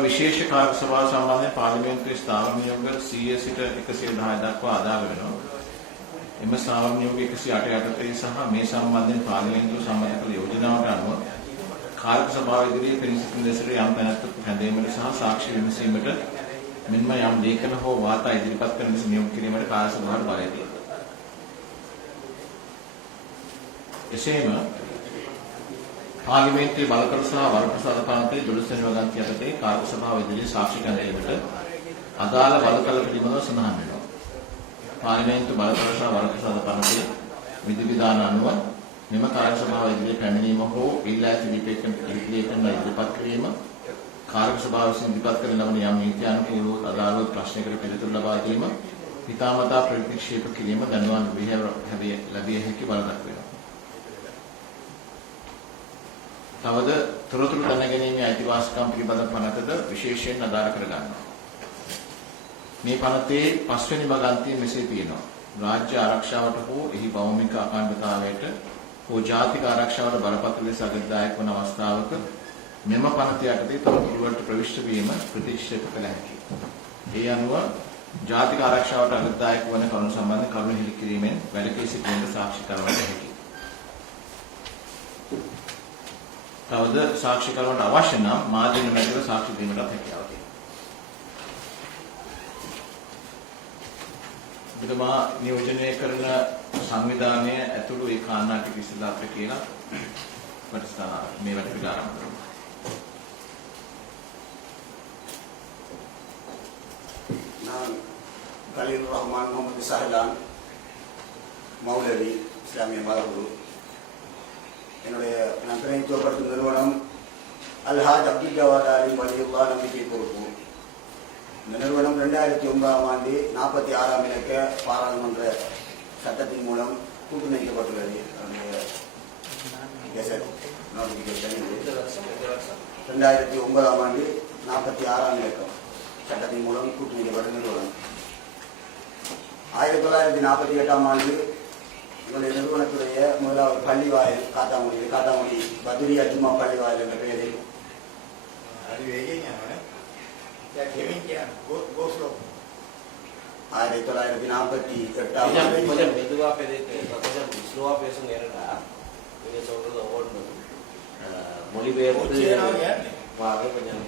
विशेष कार्य सभा संबंधी पार्लिमेंट्री स्थावर नियोग 100 සිට 110 දක්වා අදාළ වෙනවා. එම ස්ථාවර නියෝග 108 යටතේ සහ මේ සම්බන්ධයෙන් පාර්ලිමේන්තුව සම්මත කළ යෝජනාවට අනුව කාර්ය සභාව ඉදිරියේ පිරිසිදු ලෙසට යම් තැනැත්තෙකු හැඳීමට සහ සාක්ෂි විමසීමට මෙන්ම යම් ලේඛන හෝ වාර්තා ඉදිරිපත් කරන ලෙස නියෝග කිරීමට කාර්ය සභාවට බලය තියෙනවා. එසේම පාර්ලිමේන්තුවේ බලකර සහ වරප්‍රසාද පනතේ 12 වෙනි වගන්ති යටතේ කාර්ය සභාව ඉදිරියේ සාක්ෂි ගැනීමට අදාළ බලකල පිළිබඳව සඳහන් වෙනවා. පාර්ලිමේන්තු බලකර සහ වරප්‍රසාද පනතේ විධි විධාන අනුව මෙම කාර්ය සභාව ඉදිරියේ පැමිණීම හෝ ඉල්ලා සිටින ඉදිරිපත් කිරීම කාර්ය සභාව විසින් ඉදිරිපත් කරන ලබන යම් නීත්‍යානුකූලව අදාළ ප්‍රශ්නයකට පිළිතුරු ලබා දීම හිතාමතා ප්‍රතික්ෂේප කිරීම දැනුවන් ලැබිය හැකි බව දක්වනවා. තවද තොරතුරු දැනගැනීමේ අයිතිවාසිකම් පිළිබඳ පනතද විශේෂයෙන් අදාළ කර ගන්නවා. මේ පනතේ 5 වෙනි වගන්තිය මෙසේ තියෙනවා. රාජ්‍ය ආරක්ෂාවට හෝ එහි භෞමික අඛණ්ඩතාවයට හෝ ජාතික ආරක්ෂාවට බලපත්‍ර ලෙස අගදායක වන අවස්ථාවක මෙම පනත යටතේ තොරතුරු වලට ප්‍රවිෂ්ඨ වීම ප්‍රතික්ෂේප කළ හැකියි. ඒ අනුව ජාතික ආරක්ෂාවට අගදායක වන කරුණු සම්බන්ධ කරුණු හෙළි කිරීමෙන් වැළකී සිටීමට සාක්ෂි කරවන්නට හැකියි. තවද සාක්ෂි කරවන්න අවශ්‍ය නම් මාධ්‍ය නොමැතිව සාක්ෂි දීමටත් හැකියාව තියෙනවා. විදමා නියෝජනය කරන සංවිධානය ඇතුළු ඒ කාරණා ටික ඉස්සෙල්ලා අපිට කියලා ප්‍රතිස්ථාන මේ වැඩ ආරම්භ කරමු. நான் கலீல் ரஹ்மான் முகமது சஹலான் மௌலவி இஸ்லாமிய மதகுரு. என்னுடைய நான் பிரதிநிதித்துவப்படுத்தும் நிறுவனம் அல்ஹாஜ் அப்துல் ஜவாத் அலி வலியுல்லா நம்பிக்கை பொறுப்பு. இந்த நிறுவனம் 2009ஆம் ஆண்டு 46ஆம் இலக்க பாராளுமன்ற சட்டத்தின் மூலம் கூட்டமைக்கப்பட்டுள்ளது. கெசட் நோட்டிபிகேஷன் இது. எந்த வருஷம் 2009 ஆண்டு 46ஆம் இலக்கம் சட்டத்தின் மூலம் கூட்டணிக்கப்பட்ட நிறுவனம். 1948ஆம் ஆண்டு எங்களுடைய நிறுவனத்துடைய முதலாவது பள்ளி வாயில் காத்தாங்குடி பதுரியா ஜும்மா பள்ளி வாயில் என்ற பெயரில் 1948ஆம் ஆண்டு கொஞ்சம் மெதுவா கொஞ்சம் ஸ்லோவா பேசுங்க. ஏன்னா நீங்க சொல்றது ஒவ்வொன்று மொழிபெயர்த்து கொஞ்சம்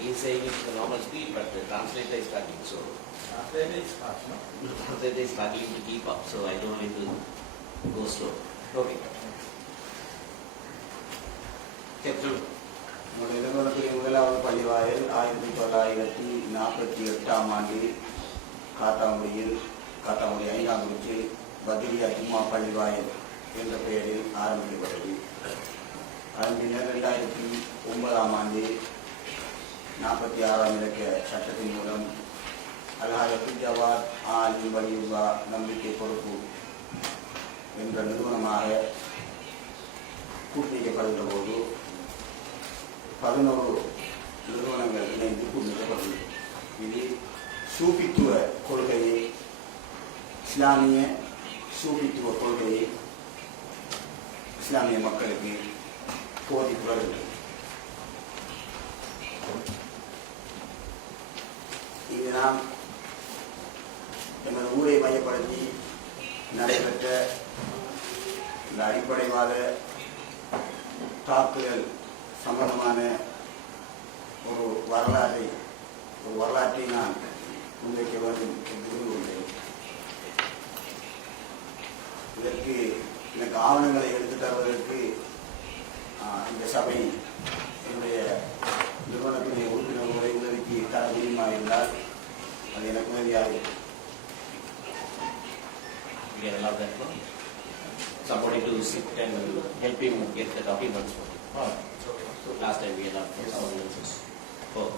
He's saying it's the normal speed, but the translator is struggling. So translator is struggling to keep up. So I don't need to go slow. Okay. Get through. நம்முடைய நிறுவனத்துடைய முதலாவது பள்ளி வாயில் 1948ஆம் ஆண்டு காத்தாங்குடியில் 5ஆம் குறிச்சியில் பத்ரியா ஜும்மா பள்ளி வாயில் என்ற பெயரில் ஆரம்பிக்கப்பட்டது. அதன் பின்னர் 2009ஆம் ஆண்டு 46ஆம் இலக்க சட்டத்தின் மூலம் அல்ஹாஜ் ஜவாத் ஆலிம் வலியுல்லா நம்பிக்கை பொறுப்பு என்ற நிறுவனமாக கூட்டணிக்கப்படுகின்ற போது 11 நிறுவனங்கள் இணைந்து கூட்டணிக்கப்பட்டுள்ளது. இது சூபித்துவ கொள்கையை இஸ்லாமிய சூபித்துவ கொள்கையை இஸ்லாமிய மக்களுக்கு போதித்து வருகிறது. இது நாம் எமது ஊரை மையப்படுத்தி நடைபெற்ற இந்த அடிப்படைவாத தாக்குதல் சம்பந்தமான ஒரு வரலாற்றை நான் முன்வைக்க வேண்டும் என்று விரும்புகிறேன். இதற்கு எனக்கு ஆவணங்களை எடுத்து தருவதற்கு இந்த சபை என்னுடைய நிறுவனத்துடைய உறுப்பினர்களை உதவிக்கு தர முடியுமா என்றால் அது எனக்கு உதவியாக இருக்கும். Somebody to sit and help him get the documents for him. Last time we had asked for documents. Oh,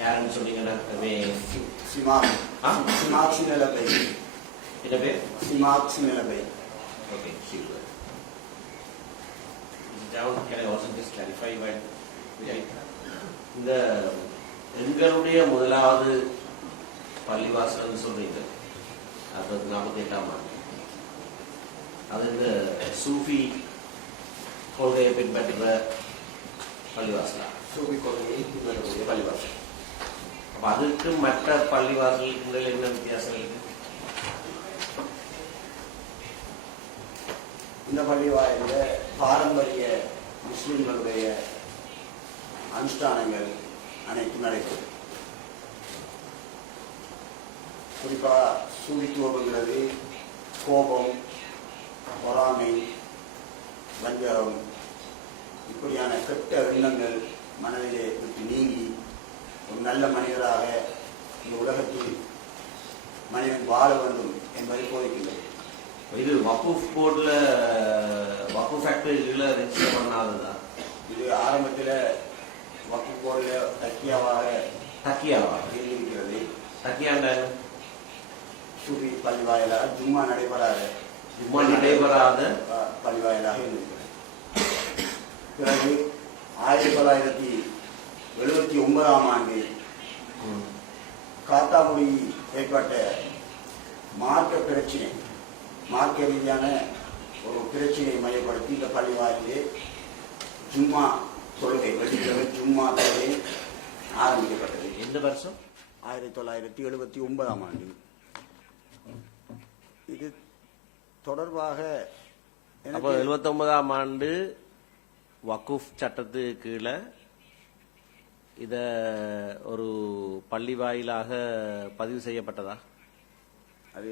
யாருன்னு சொன்னீங்கன்னா சிமாக்ஸ் நிலப்பை. என்ன பேர்? சிமாக்ஸ் நிலப்பை. Okay, sure. Down, can I also just clarify when இந்த எங்களுடைய முதலாவது பள்ளிவாசல் சொல்றீங்க 48ஆம் ஆண்டு, அது இந்த சூஃபி கொள்கையை பின்பற்றுற பள்ளிவாசலா? சூஃபி கொள்கையை பின்பற்றக்கூடிய பள்ளிவாசல். அப்ப அதுக்கு மற்ற பள்ளிவாசலுக்கு என்ன வித்தியாசம் இருக்கு? இந்த பள்ளி வாயில பாரம்பரிய முஸ்லிம்களுடைய அனுஷ்டானங்கள் அனைத்தும் நடைபெறும். குறிப்பாக சூழித்துவங்கிறது கோபம், பொறாமை, வஞ்சகம், இப்படியான கெட்ட எண்ணங்கள் மனதிலே விட்டு நீங்கி ஒரு நல்ல மனிதராக இந்த உலகத்தில் மனிதன் வாழ வேண்டும் என்பதை போதிக்கின்றது. இது வக்கூஃப் போர்டில் வக்கூஃப் ஃபேக்டரியில் ரெஜிஸ்டர் பண்ணாததான். இது ஆரம்பத்தில் வக்கூஃப் போர்டில் தக்கியாவாக இருக்கிறது. தக்கியாண்ட சூஃபி பள்ளி வாயிலாக ஜும்மா நடைபெறாத பள்ளி வாயிலாக இருந்திருக்கிறது. பிறகு 1979ஆம் ஆண்டு காத்தாங்குடி ஏற்பட்ட மார்க்க ரீதியான ஒரு பிரச்சனையை மையப்படுத்தி இந்த பள்ளி வாயிலே ஜும்மா தொழுகை, வெள்ளிக்கிழமை ஜும்மா தொழுகை ஆரம்பிக்கப்பட்டது. எந்த வருஷம்? 1979ஆம் ஆண்டு. இது தொடர்பாக 79ஆம் ஆண்டு வக்கூஃப் சட்டத்துக்கு கீழே இத ஒரு பள்ளி வாயிலாக பதிவு செய்யப்பட்டதா? அது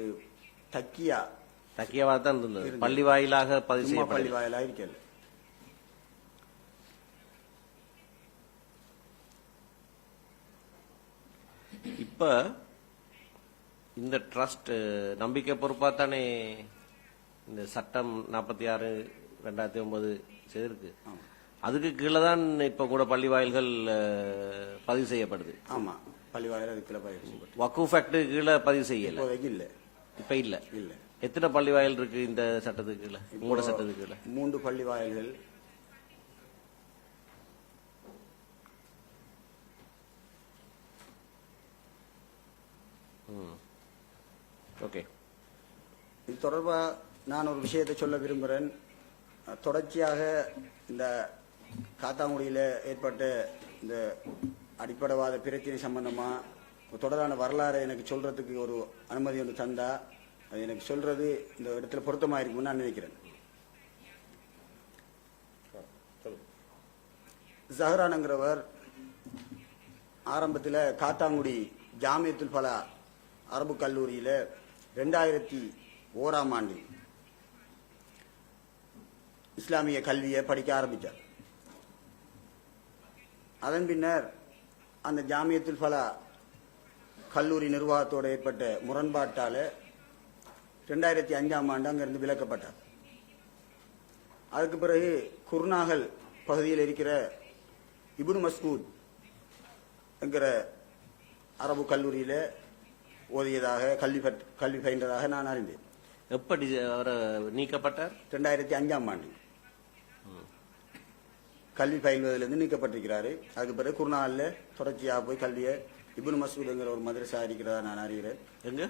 தக்கியாவா தான் இருந்தது. பள்ளி வாயிலாக பதிவு செய்ய பள்ளி வாயிலாக இருக்கிறது. இப்ப இந்த ட்ரஸ்ட் நம்பிக்கை பொறுப்பா தானே இந்த சட்டம் 46/2009 செய்திருக்கு. அதுக்கு கீழே தான் இப்ப கூட பள்ளி வாயில்கள் பதிவு செய்யப்படுது. ஆமா, பள்ளி வாயில் அதுக்கு கீழே பதிவு செய்யப்படுது. வக்கூஃப் ஆக்ட் கீழே பதிவு செய்யல. இல்ல இப்ப இல்ல. எத்தனை பள்ளி வாயில் இருக்கு இந்த சட்டத்துக்கு கீழே? உங்களோட சட்டத்துக்கு கீழே 3 பள்ளி வாயில்கள் ஓகே. இது தொடர்பாக நான் ஒரு விஷயத்தை சொல்ல விரும்புகிறேன். தொடர்ச்சியாக இந்த காத்தாங்குடியில் ஏற்பட்ட இந்த அடிப்படைவாத பிரச்சனை சம்பந்தமாக தொடரான வரலாறு எனக்கு சொல்றதுக்கு ஒரு அனுமதி ஒன்று தந்தா அது எனக்கு சொல்றது இந்த இடத்துல பொருத்தமாக இருக்கும்னு நான் நினைக்கிறேன். ஜஹரானுங்கிறவர் ஆரம்பத்தில் காத்தாங்குடி ஜாமியத்துல் ஃபலா அரபு கல்லூரியில் 2001ஆம் ஆண்டு இஸ்லாமிய கல்வியை படிக்க ஆரம்பித்தார். அதன் பின்னர் அந்த ஜாமியத்துல் ஃபலா கல்லூரி நிர்வாகத்தோடு ஏற்பட்ட முரண்பாட்டால் 2005ஆம் ஆண்டு அங்கிருந்து விலக்கப்பட்டார். அதுக்கு பிறகு குர்நாகல் பகுதியில் இருக்கிற இப்னு மஸ்ஊத் என்கிற அரபு கல்லூரியில் ஓதியதாக கல்வி பயின்றதாக நான் அறிந்தேன். எப்படி அவர் நீக்கப்பட்டார்? 2005ஆம் ஆண்டு கல்வி பயில்வதிலிருந்து நீக்கப்பட்டிருக்கிறாரு. அதுக்கு பிறகு குர்நாகல்ல தொடர்ச்சியாக போய் கல்வியை இப்னு மஸ்ஊத்ங்கிற ஒரு மதரசா இருக்கிறதா நான் அறிகிறேன். எங்க?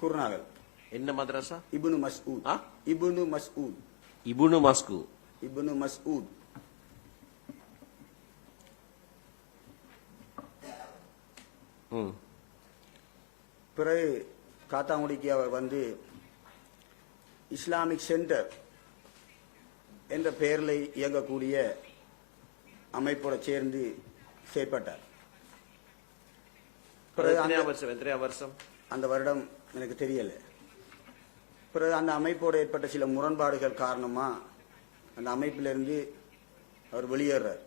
குர்நாகல். என்ன மதரசா? இப்னு மஸ்ஊத். இப்னு மஸ்ஊத். இப்னு மஸ்கு. இப்னு மஸ்ஊத். பிறகு காத்தாங்குடிக்கு அவர் வந்து இஸ்லாமிக் சென்டர் என்ற பெயரில் இயங்கக்கூடிய அமைப்போடு சேர்ந்து செயற்பட்டார். வருஷம் அந்த வருடம் எனக்கு தெரியல. பிறகு அந்த அமைப்போடு ஏற்பட்ட சில முரண்பாடுகள் காரணமா அந்த அமைப்பிலிருந்து அவர் வெளியேறார்.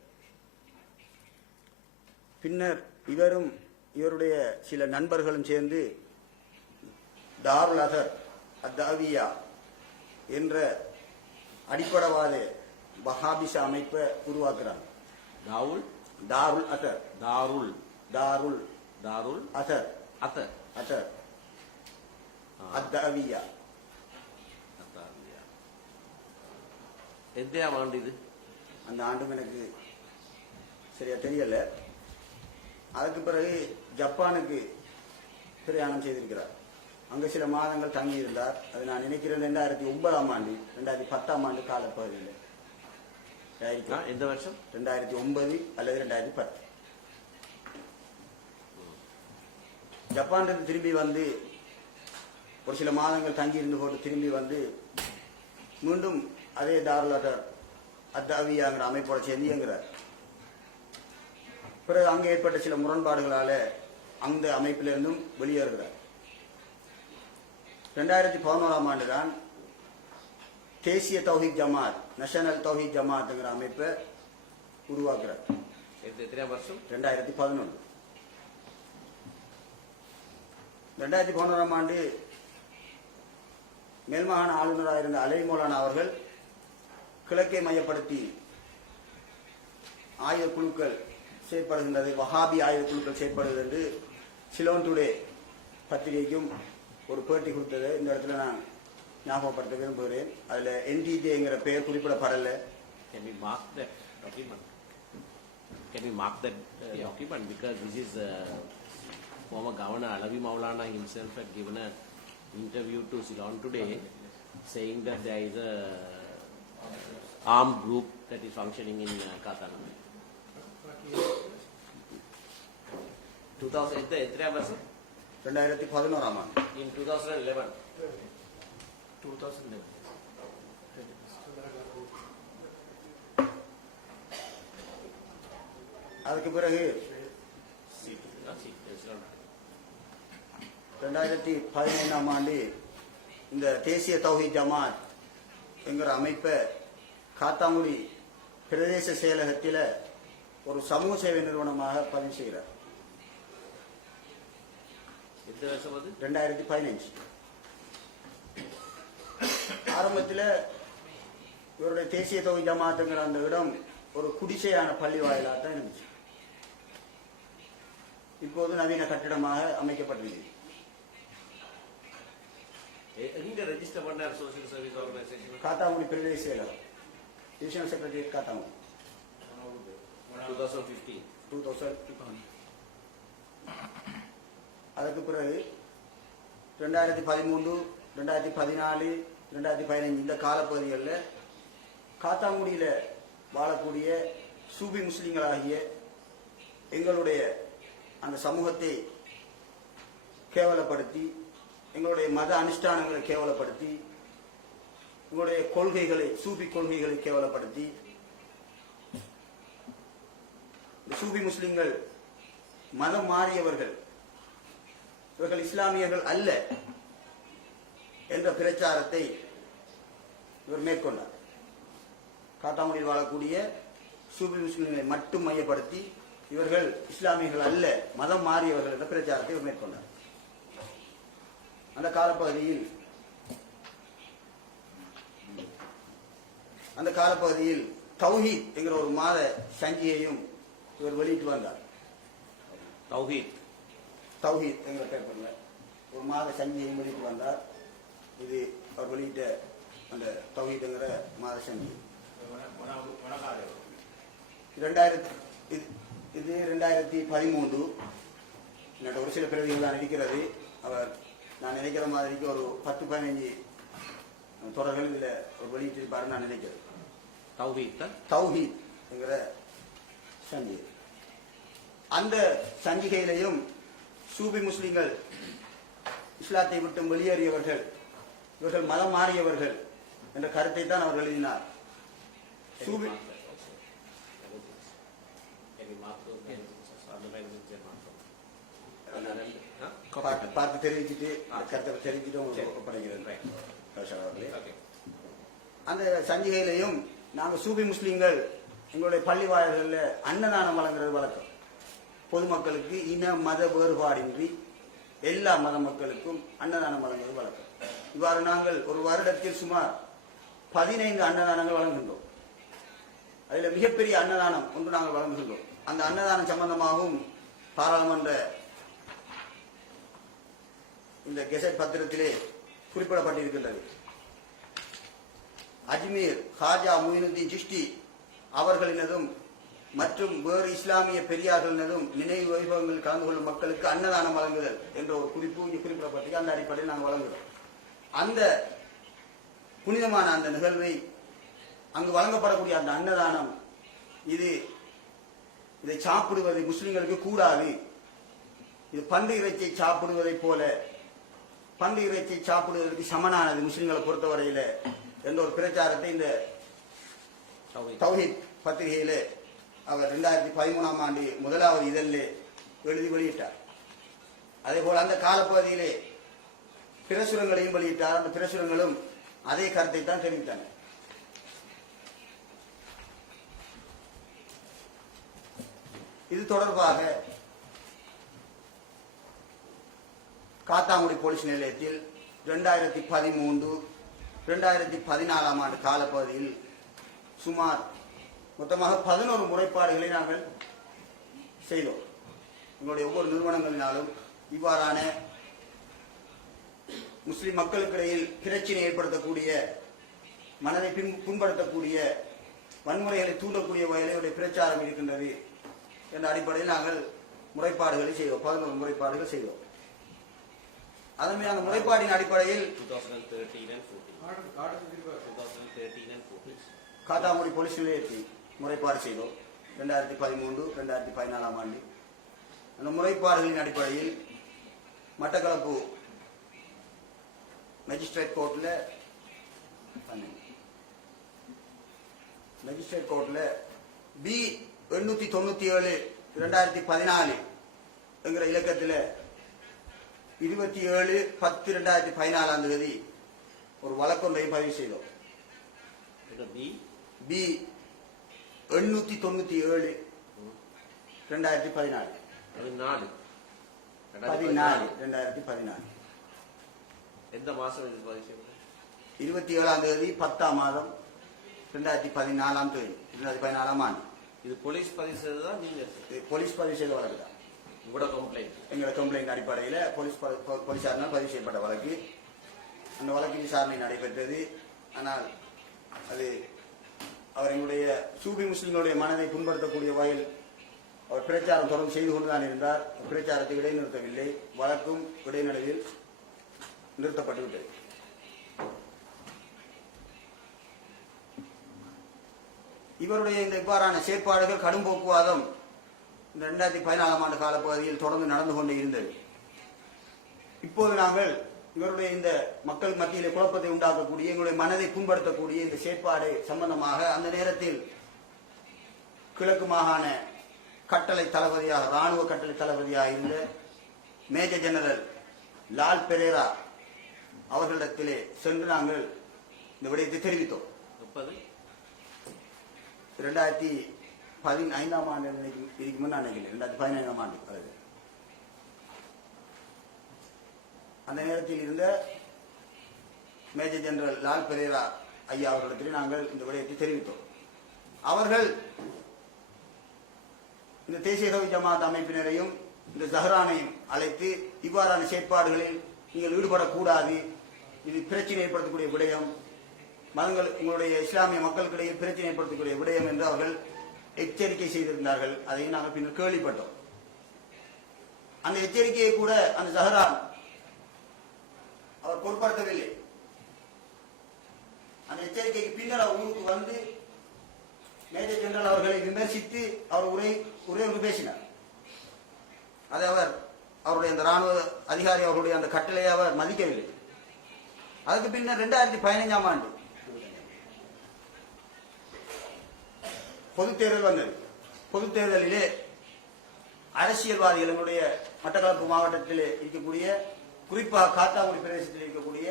பின்னர் இவரும் இவருடைய சில நண்பர்களும் சேர்ந்து தாருல் அதர் அத்தாவியா என்ற அடிப்படைவாத வஹாபிச அமைப்பை உருவாக்குறாங்க. தாருல் அதர். தாருல் தாருல் தாருல் அதர். அதர் அதர் அத்தாவியா. எந்த ஆண்டு இது? அந்த ஆண்டும் எனக்கு சரியா தெரியல. அதுக்கு பிறகு ஜப்பானுக்கு பிரயாணம் செய்திருக்கிறார். அங்கு சில மாதங்கள் தங்கியிருந்தார். அது நான் நினைக்கிறேன் 2009ஆம் ஆண்டு 2010ஆம் ஆண்டு காலப்பகுதியில். எந்த வருஷம்? 2009 அல்லது 2010. ஜப்பானிலிருந்து திரும்பி வந்து ஒரு சில மாதங்கள் தங்கியிருந்து போட்டு திரும்பி வந்து மீண்டும் அதே தாருல் அதர் அத்தாவியாங்கிற அமைப்போட சேர்ந்து இயங்குகிறார். பிறகு அங்கே ஏற்பட்ட சில முரண்பாடுகளால அந்த அமைப்பிலிருந்தும் வெளியேறுகிறார். 2011ஆம் ஆண்டு தான் தேசிய தௌஹீத் ஜமாத், நேஷனல் தௌஹீத் ஜமாத்ங்கிற அமைப்பை உருவாக்குறார். 2011. 2011ஆம் ஆண்டு மேல்மாகாண ஆளுநராக இருந்த அலை மௌலானா அவர்கள் கிழக்கை மையப்படுத்தி ஆயுத குழுக்கள் செயற்படுகின்றது, வஹாபி ஆயுத குழுக்கள் செயற்படுகிறது என்று சிலோன் டுடே பத்திரிகைக்கும் ஒரு பேட்டி கொடுத்தது இந்த இடத்துல நான் ஞாபகப்படுத்த விரும்புகிறேன். அதுல NTJ பெயர் குறிப்பிடப்படல. Can we mark that document? Can we mark that document? Because this is former Governor Alavi Maulana himself had given an interview to Ceylon Today saying that there is a armed group that is functioning in Katanam. 2011. In 2011. அதுக்கு பிறகு 2015ஆம் ஆண்டு இந்த தேசிய தௌஹீத் ஜமாத் என்கிற அமைப்பை காத்தாங்குடி பிரதேச செயலகத்தில் ஒரு சமூக சேவை நிறுவனமாக பதிவு செய்கிறார். 2015. ஆரம்பத்தில் இவருடைய தேசிய தௌஹீத் ஜமாத்துங்கிற அந்த இடம் ஒரு குடிசையான பள்ளி வாயிலாக தான் இருந்துச்சு. இப்போது நவீன கட்டிடமாக அமைக்கப்பட்டிருக்கு. காத்தாங்குடி பிரதேச செயலகம், டிவிஷனல் செக்ரட்டரியேட் காத்தாங்குடி. 2015. அதுக்கு பிறகு 2013, 2014, 2015 இந்த காலப்பகுதிகளில் காத்தாங்குடியில் வாழக்கூடிய சூபி முஸ்லிம்களாகிய எங்களுடைய அந்த சமூகத்தை கேவலப்படுத்தி, எங்களுடைய மத அனுஷ்டானங்களை கேவலப்படுத்தி, எங்களுடைய கொள்கைகளை, சூபி கொள்கைகளை கேவலப்படுத்தி, சூபி முஸ்லிம்கள் மதம் மாறியவர்கள், இவர்கள் இஸ்லாமியர்கள் அல்ல என்ற பிரச்சாரத்தை இவர் மேற்கொண்டார். காத்தாங்குடியில் வாழக்கூடிய சூபி முஸ்லிம்களை மட்டும் மையப்படுத்தி இவர்கள் இஸ்லாமியர்கள் அல்ல, மதம் மாறியவர்கள் என்ற பிரச்சாரத்தை இவர் மேற்கொண்டார். அந்த காலப்பகுதியில் தௌஹீத் என்கிற ஒரு மாத சஞ்சியையும் இவர் வெளியிட்டு வந்தார். தௌஹீத் என்கிற பேப்பர்ல ஒரு மாத சஞ்சியையும் வெளியிட்டு வந்தார். இது அவர் வெளியிட்ட அந்த தௌஹீத் என்கிற மாத சஞ்சி. இது 2013. என்னோட ஒரு சில பிறவிகள் தான் இருக்கிறது. அவர் நான் நினைக்கிற மாதிரிக்கு ஒரு 10-15 தொடர்கள் இதுல ஒரு வெளியிட்டிருப்பாரு நான் நினைக்கிறேன். தௌஹீத் என்கிற சஞ்சிகை. அந்த சஞ்சிகையிலையும் சூபி முஸ்லிம்கள் இஸ்லாத்தை விட்டு வெளியேறியவர்கள், இவர்கள் மதம் மாறியவர்கள் என்ற கருத்தை தான் அவர் எழுதினார். சூபி பார்த்து தெரிவிச்சுட்டு கருத்தை தெரிவிச்சுட்டு உங்களுக்கு ஒப்படைக்கிறேன். அந்த சஞ்சிகையிலையும் நாங்கள் சூபி முஸ்லிம்கள் எங்களுடைய பள்ளி வாயில்களில் அன்னதானம் வழங்குறது வழக்கம். பொதுமக்களுக்கு இன மத வேறுபாடின்றி எல்லா மத மக்களுக்கும் அன்னதானம் வழங்குவது வழக்கம். இவ்வாறு நாங்கள் ஒரு வருடத்தில் சுமார் 15 அன்னதானங்கள் வழங்குகின்றோம். அதில் மிகப்பெரிய அன்னதானம் ஒன்று நாங்கள் வழங்குகின்றோம். அந்த அன்னதானம் சம்பந்தமாகவும் பாராளுமன்ற இந்த கெசட் பத்திரத்திலே குறிப்பிடப்பட்டிருக்கின்றது. அஜ்மீர் ஹாஜா முயினுddin சிஷ்டி அவர்களினதும் மற்றும் வேறு இஸ்லாமிய பெரியார்களினதும் நினைவு வைபவங்களில் கலந்து கொள்ளும் மக்களுக்கு அன்னதானம் வழங்குதல் என்ற ஒரு குறிப்பு இங்கே குறிப்பிடப்பட்டு அந்த அடிப்படையில் நாங்கள் வழங்குகிறோம். அந்த புனிதமான அந்த நிகழ்வை, அங்கு வழங்கப்படக்கூடிய அந்த அன்னதானம், இதை சாப்பிடுவது முஸ்லிம்களுக்கு கூடாது, இது பன்றி இறைச்சியை சாப்பிடுவதை போல, பன்றி இறைச்சியை சாப்பிடுவதற்கு சமனானது முஸ்லிம்களை பொறுத்தவரையில என்ற ஒரு பிரச்சாரத்தை இந்த தௌஹீத் பத்திரிகையில அவர் 2013ஆம் ஆண்டு 1வது இதழிலே எழுதி வெளியிட்டார். அதே போல அந்த காலப்பகுதியிலே பிரசுரங்களையும் வெளியிட்டார். அந்த பிரசுரங்களும் அதே கருத்தை தான் தெரிவித்தாங்க. இது தொடர்பாக காத்தாங்குடி போலீஸ் நிலையத்தில் 2013, 2014ஆம் ஆண்டு காலப்பகுதியில் சுமார் மொத்தமாக 11 முறைப்பாடுகளை நாங்கள் செய்தோம். எங்களுடைய ஒவ்வொரு நிறுவனங்களினாலும் இவ்வாறான முஸ்லிம் மக்களுக்கிடையில் பிரச்சனை ஏற்படுத்தக்கூடிய, மனதை புண்படுத்தக்கூடிய, வன்முறைகளை தூண்டக்கூடிய வகையிலே பிரச்சாரம் இருக்கின்றது என்ற அடிப்படையில் நாங்கள் முறைப்பாடுகளை செய்தோம். 11 முறைப்பாடுகள் செய்தோம். அதன் அந்த முறைப்பாடின் அடிப்படையில் 2013 and 14 காத்தாங்குடி போலீஸ் நிலையத்தில் முறைப்பாடு செய்தோம் 2013, 2014ஆம் ஆண்டு. அந்த முறைப்பாடுகளின் அடிப்படையில் மட்டக்களப்பு மேஜிஸ்ட்ரேட் கோர்ட்ல பி 897 2014 என்கிற இலக்கத்தில் 27/10/2014ஆம் தேதி ஒரு வழக்கொன்றை பதிவு செய்தோம். பி 897 2014 எந்த மாசம் இது பதிவு செய்யப்பட்டது? 27ஆம் தேதி 10ஆம் மாதம் 2014ஆம் தேதி 2014ஆம் ஆண்டு. இது போலீஸ் பதிவு செய்ததா? நீங்க போலீஸ் பதிவு செய்த வழக்கு தான். உங்களோட கம்ப்ளைண்ட்? எங்களோட கம்ப்ளைண்ட் அடிப்படையில் போலீசாரினால் பதிவு செய்யப்பட்ட வழக்கு. அந்த வழக்கு விசாரணை நடைபெற்றது. ஆனால் அது அவர் எங்களுடைய சூபி முஸ்லிம்களுடைய மனதை புண்படுத்தக்கூடிய வகையில் அவர் பிரச்சாரம் தொடர்ந்து செய்து கொண்டுதான் இருந்தார். பிரச்சாரத்தை இடைநிறுத்தவில்லை. வழக்கும் இடைநடுவில் நிறுத்தப்பட்டுவிட்டது. இவருடைய இந்த இவ்வாறான செயற்பாடுகள் கடும் போக்குவாதம் இந்த 2014ஆம் ஆண்டு காலப்பகுதியில் தொடர்ந்து நடந்து கொண்டே இருந்தது. இப்போது நாங்கள் இவருடைய இந்த மக்கள் மத்தியிலே குழப்பத்தை உண்டாக்கக்கூடிய, எங்களுடைய மனதை புண்படுத்தக்கூடிய இந்த செயற்பாடு சம்பந்தமாக அந்த நேரத்தில் கிழக்கு மாகாண கட்டளை தளபதியாக, ராணுவ கட்டளை தளபதியாக இருந்த மேஜர் ஜெனரல் லால் பெரேரா அவர்களிடத்திலே சென்று நாங்கள் இந்த விடயத்தை தெரிவித்தோம். 2015ஆம் ஆண்டு இதுக்கு முன் நினைக்கிறேன், 2015ஆம் ஆண்டு பிறகு அந்த நேரத்தில் இருந்த மேஜர் ஜெனரல் லால் பெரேரா ஐயா அவர்களிடத்தில் நாங்கள் இந்த விடயத்தை தெரிவித்தோம். அவர்கள் இந்த தேசிய தௌஹீத் ஜமாத் அமைப்பினரையும் இந்த ஜஹரானையும் அழைத்து இவ்வாறான செயற்பாடுகளில் நீங்கள் ஈடுபடக்கூடாது, இது பிரச்சனை ஏற்படுத்தக்கூடிய விடயம், மதங்கள் உங்களுடைய இஸ்லாமிய மக்களுக்கிடையே பிரச்சனை ஏற்படுத்தக்கூடிய விடயம் என்று அவர்கள் எச்சரிக்கை செய்திருந்தார்கள். அதையும் நாங்கள் பின்னர் கேள்விப்பட்டோம். அந்த எச்சரிக்கையை கூட அந்த ஜஹரான் அவர் பொருட்படுத்தவில்லை. அந்த எச்சரிக்கைக்கு பின்னர் அவர் ஊருக்கு வந்து மேஜர் ஜெனரல் அவர்களை விமர்சித்து அவர் உரை ஒன்று பேசினார். அதை அவர் அவருடைய அந்த ராணுவ அதிகாரி அவருடைய அந்த கட்டளையை அவர் மதிக்கவில்லை. அதுக்கு பின்னர் 2015ஆம் ஆண்டு பொதுத் தேர்தல் வந்தது. பொதுத் தேர்தலிலே அரசியல்வாதிகளுடைய மட்டக்களப்பு மாவட்டத்திலே இருக்கக்கூடிய, குறிப்பாக காத்தாங்குடி பிரதேசத்தில் இருக்கக்கூடிய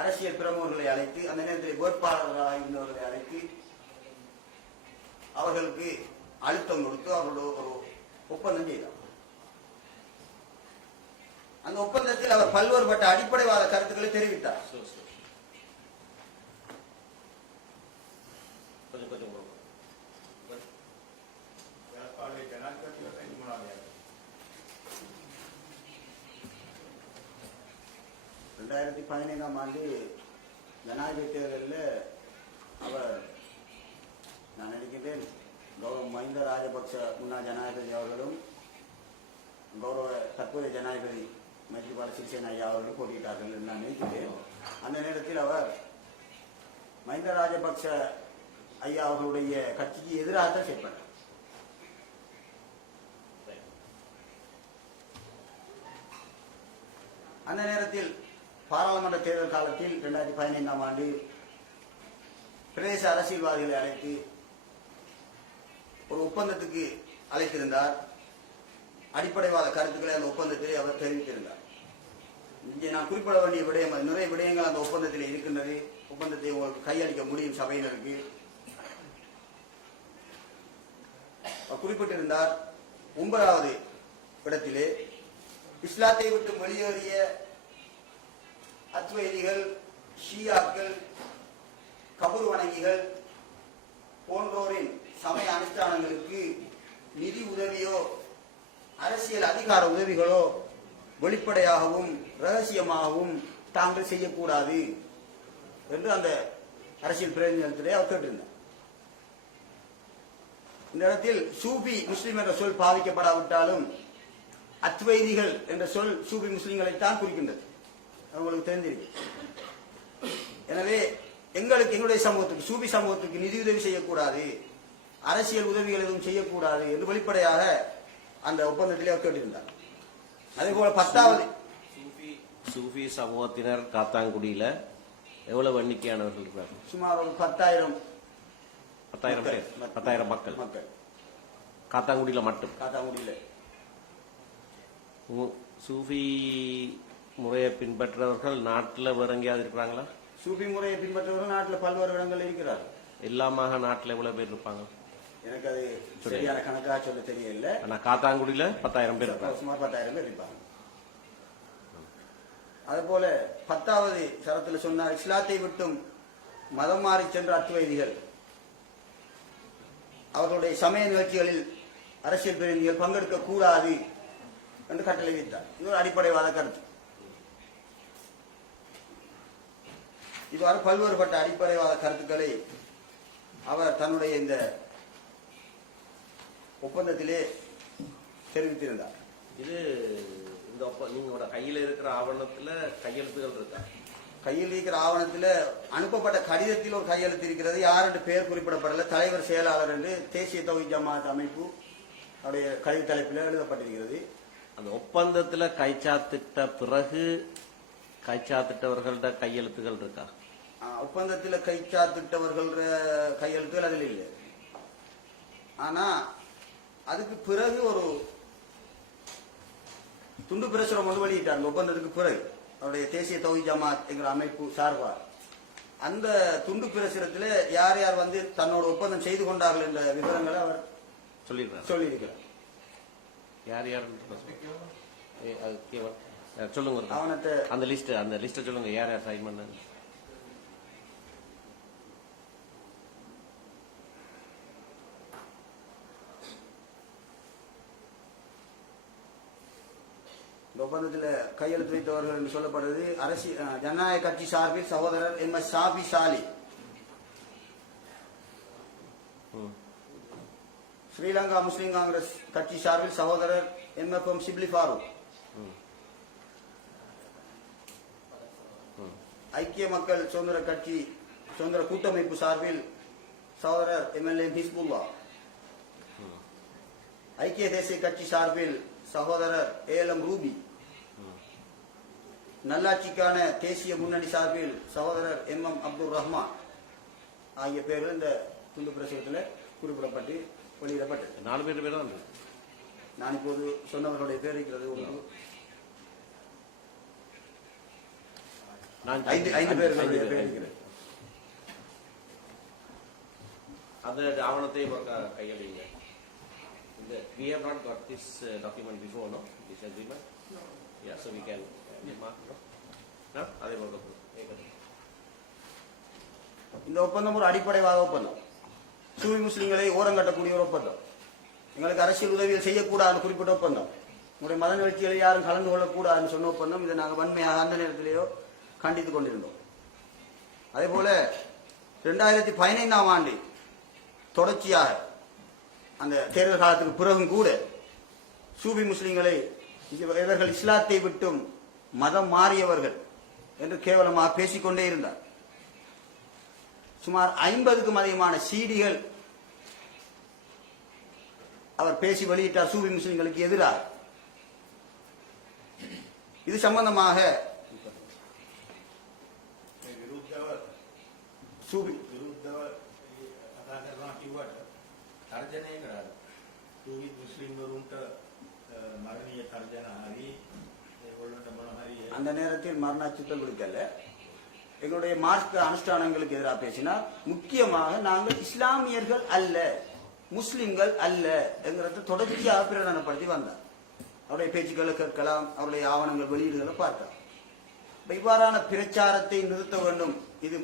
அரசியல் பிரமுகர்களை அழைத்து, அந்த நேரத்தில் வேட்பாளர்களாக இருந்தவர்களை அழைத்து அவர்களுக்கு அழுத்தம் கொடுத்து அவர்களோட ஒரு ஒப்பந்தம் செய்தார். அந்த ஒப்பந்தத்தில் அவர் பல்வேறுபட்ட அடிப்படைவாத கருத்துக்களை தெரிவித்தார். ரெண்டாயிரத்தி 15ஆம் ஆண்டு ஜனாதிபதி தேர்தலில் அவர், நான் நினைக்கின்றேன், மஹிந்த ராஜபக்ச முன்னாள் ஜனாதிபதி அவர்களும் கௌரவ தற்போதைய ஜனாதிபதி மைத்ரிபால சிறிசேன ஐயா அவர்களும் போட்டியிட்டார்கள் என்று நான் நினைக்கிறேன். அந்த நேரத்தில் அவர் மஹிந்த ராஜபக்ச ஐயா அவர்களுடைய கட்சிக்கு எதிராகத்தான் செயல்பட்டார். அந்த நேரத்தில் பாராளுமன்ற தேர்தல் காலத்தில் 2015ஆம் ஆண்டு பிரதேச அரசியல்வாதிகளை அழைத்து ஒரு ஒப்பந்தத்துக்கு அழைத்திருந்தார். அடிப்படைவாத கருத்துக்களை அந்த ஒப்பந்தத்திலே அவர் தெரிவித்திருந்தார். இங்கே நான் குறிப்பிட வேண்டிய விடயம், நிறைய விடயங்கள் அந்த ஒப்பந்தத்தில் இருக்கின்றது. ஒப்பந்தத்தை உங்களுக்கு கையளிக்க முடியும் சபையினருக்கு. குறிப்பிட்டிருந்தார், 9வது இடத்திலே இஸ்லாத்தை விட்டு வெளியேறிய அத்வைதிகள், ஷியாக்கள், கபூர் வணங்கிகள் போன்றோரின் சமய அனுஷ்டானங்களுக்கு நிதி உதவியோ அரசியல் அதிகார உதவிகளோ வெளிப்படையாகவும் ரகசியமாகவும் தாங்கள் செய்யக்கூடாது என்று அந்த அரசியல் பிரதிநிதிகளே அவர் கேட்டிருந்தார். இந்த இடத்தில் சூபி முஸ்லிம் என்ற சொல் பாவிக்கப்படாவிட்டாலும் அத்வைதிகள் என்ற சொல் சூபி முஸ்லிம்களைத்தான் குறிக்கின்றது, உங்களுக்கு தெரிந்திருக்கு. எனவே எங்களுடைய சமூகத்துக்கு, சூபி சமூகத்துக்கு நிதியுதவி செய்யக்கூடாது, அரசியல் உதவிகள் எதுவும் செய்யக்கூடாது என்று வெளிப்படையாக அந்த ஒப்பந்தத்திலே அவர் கேட்டிருந்தார். அதே போல 10வது சூஃபி சமூகத்தினர் காத்தாங்குடியில எவ்வளவு எண்ணிக்கையானவர்கள் இருக்கிறார்கள்? சுமார் ஒரு 10,000 பேர், 10,000 மக்கள் காத்தாங்குடியில மட்டும். காத்தாங்குடியில சூஃபி முறையை பின்பற்றவர்கள் நாட்டில் வேற எங்கேயாவது இருக்கிறாங்களா? சூஃபி முறையை பின்பற்றவர்கள் நாட்டில் பல்வேறு இடங்கள் இருக்கிறார்கள். எல்லாமாக நாட்டில் எவ்வளவு பேர் இருப்பாங்க? எனக்கு அது சரியான கணக்காக சொல்ல தெரியல. ஆனா காத்தாங்குடியில 10,000 பேர் இருப்பாங்க, சுமார் 10,000 பேர் இருப்பாங்க. அதுபோல 10வது சரத்தில் சொன்னார், இஸ்லாத்தை விட்டும் மதம் மாறி சென்ற அத்வைதிகள் அவர்களுடைய சமய நிகழ்ச்சிகளில் அரசியல் பிரதிநிதிகள் பங்கெடுக்க கூடாது என்று கட்டளை விதித்தார். இது ஒரு அடிப்படைவாத கருத்து. இவ்வாறு பல்வேறுபட்ட அடிப்படைவாத கருத்துக்களை அவர் தன்னுடைய இந்த ஒப்பந்தத்திலே தெரிவித்திருந்தார். இது இந்த நீங்களோட கையில இருக்கிற ஆவணத்துல கையெழுத்துகள் இருக்கா? கையில் இருக்கிற ஆவணத்தில் அனுப்பப்பட்ட கடிதத்தில் ஒரு கையெழுத்து இருக்கிறது. யார் என்று பெயர் குறிப்பிடப்படல. தலைவர் செயலாளர் என்று தேசிய தௌஹீத் ஜமாத் அமைப்பு அவருடைய கடித தலைப்பில் எழுதப்பட்டிருக்கிறது. அந்த ஒப்பந்தத்துல கைச்சாத்திட்ட பிறகு கைச்சாத்திட்டவர்கள்ட கையெழுத்துகள் இருக்கா? ஒப்பந்தத்தில் கைச்சாத்திட்டவர்கள் கையெழுத்துகள் அதில் இல்லை. ஆனா அதுக்கு பிறகு ஒரு துண்டு பிரசுரம் ஒன்று வெளியிட்டாங்க. ஒப்பந்தத்துக்கு பிறகு அவருடைய தேசிய தௌஹீத் ஜமாத் என்கிற அமைப்பு சார்பார் அந்த துண்டு பிரசுரத்தில் யார் யார் வந்து தன்னோட ஒப்பந்தம் செய்து கொண்டார்கள் என்ற விவரங்களை அவர் சொல்லியிருக்கிறார். யார் யார் சொல்லுங்க. ஆவணத்தை அந்த லிஸ்ட் சொல்லுங்க. யார் யார் சைன் பண்ணாங்க? இந்த ஒப்பந்தத்தில் கையெழுத்து வைத்தவர்கள் என்று சொல்லப்படுறது ஜனநாயக கட்சி சார்பில் சகோதரர் MS ஷாபி சாலி, ஸ்ரீலங்கா முஸ்லிம் காங்கிரஸ் கட்சி சார்பில் சகோதரர் MFM ஷிப்லி ஃபாரூக், ஐக்கிய மக்கள் சுதந்திர கட்சி சுதந்திர கூட்டமைப்பு சார்பில் சகோதரர் MLA ஹிஸ்புல்லா, ஐக்கிய தேசிய கட்சி சார்பில் சகோதரர் ALM ரூபி, நல்லாட்சிக்கான தேசிய முன்னணி சார்பில் சகோதரர் MM அப்துல் ரஹ்மான் ஆகிய பேர்கள் இந்த துண்டு பிரசுரத்தில் குறிப்பிடப்பட்டு வெளியிடப்பட்டது. 4 பேர் தான். நான் இப்போது சொன்னவர்களுடைய பேர் இருக்கிறது. ஐந்து பேர்களுடைய பேர் இருக்கிறது. அந்த ஆவணத்தை கையெழுங்க. We have not got this document before, no? This agreement? No. Yeah, so we can mark, no? No? அதே போல இந்த ஒப்பந்தம் ஒரு அடிப்படைவாத ஒப்பந்தம். சூவி முஸ்லிம்களை ஓரங்கட்டக்கூடிய ஒரு ஒப்பந்தம். எங்களுக்கு அரசியல் உதவிகள் செய்யக்கூடாதுன்னு குறிப்பிட்ட ஒப்பந்தம். உங்களுடைய மத நிகழ்ச்சிகளை யாரும் கலந்து கொள்ளக்கூடாதுன்னு சொன்ன ஒப்பந்தம். இதை நாங்கள் வன்மையாக அந்த நேரத்திலேயோ கண்டித்துக் கொண்டிருந்தோம். அதே போல 2015ஆம் ஆண்டு தொடர்ச்சியாக அந்த தேர்தல் காலத்துக்கு பிறகும் கூட சூபி முஸ்லிம்களை இவர்கள் இஸ்லாத்தை விட்டும் மதம் மாறியவர்கள் என்று கேவலமாக பேசிக்கொண்டே இருந்தார். சுமார் 50க்கும் அதிகமான சீடிகள் அவர் பேசி வெளியிட்டார் சூபி முஸ்லிம்களுக்கு எதிராக. இது சம்பந்தமாக සූබි විරුද්ධව කතා කරනවා කිව්වට තර්ජනය කරා සූබි මුස්ලිම් වරුන්ට මරණීය තර්ජන හරි ඒගොල්ලන්ට මොන හරි அந்த நேரத்தில் மரண அச்சுறுத்தல் விடுக்கல. எங்களுடைய மார்க்க அனுஷ்டானங்களுக்கு எதிராக பேசினார். முக்கியமாக நாங்கள் இஸ்லாமியர்கள் அல்ல, முஸ்லிம்கள் அல்ல என்கிறத தொடர்ச்சியாக பிரகடனப்படுத்தி வந்தார். அவருடைய பேச்சுக்களை கேட்கலாம், அவருடைய ஆவணங்கள் வெளியீடுகளை பார்க்கலாம். இவ்வாறான பிரச்சாரத்தை நிறுத்த வேண்டும். இது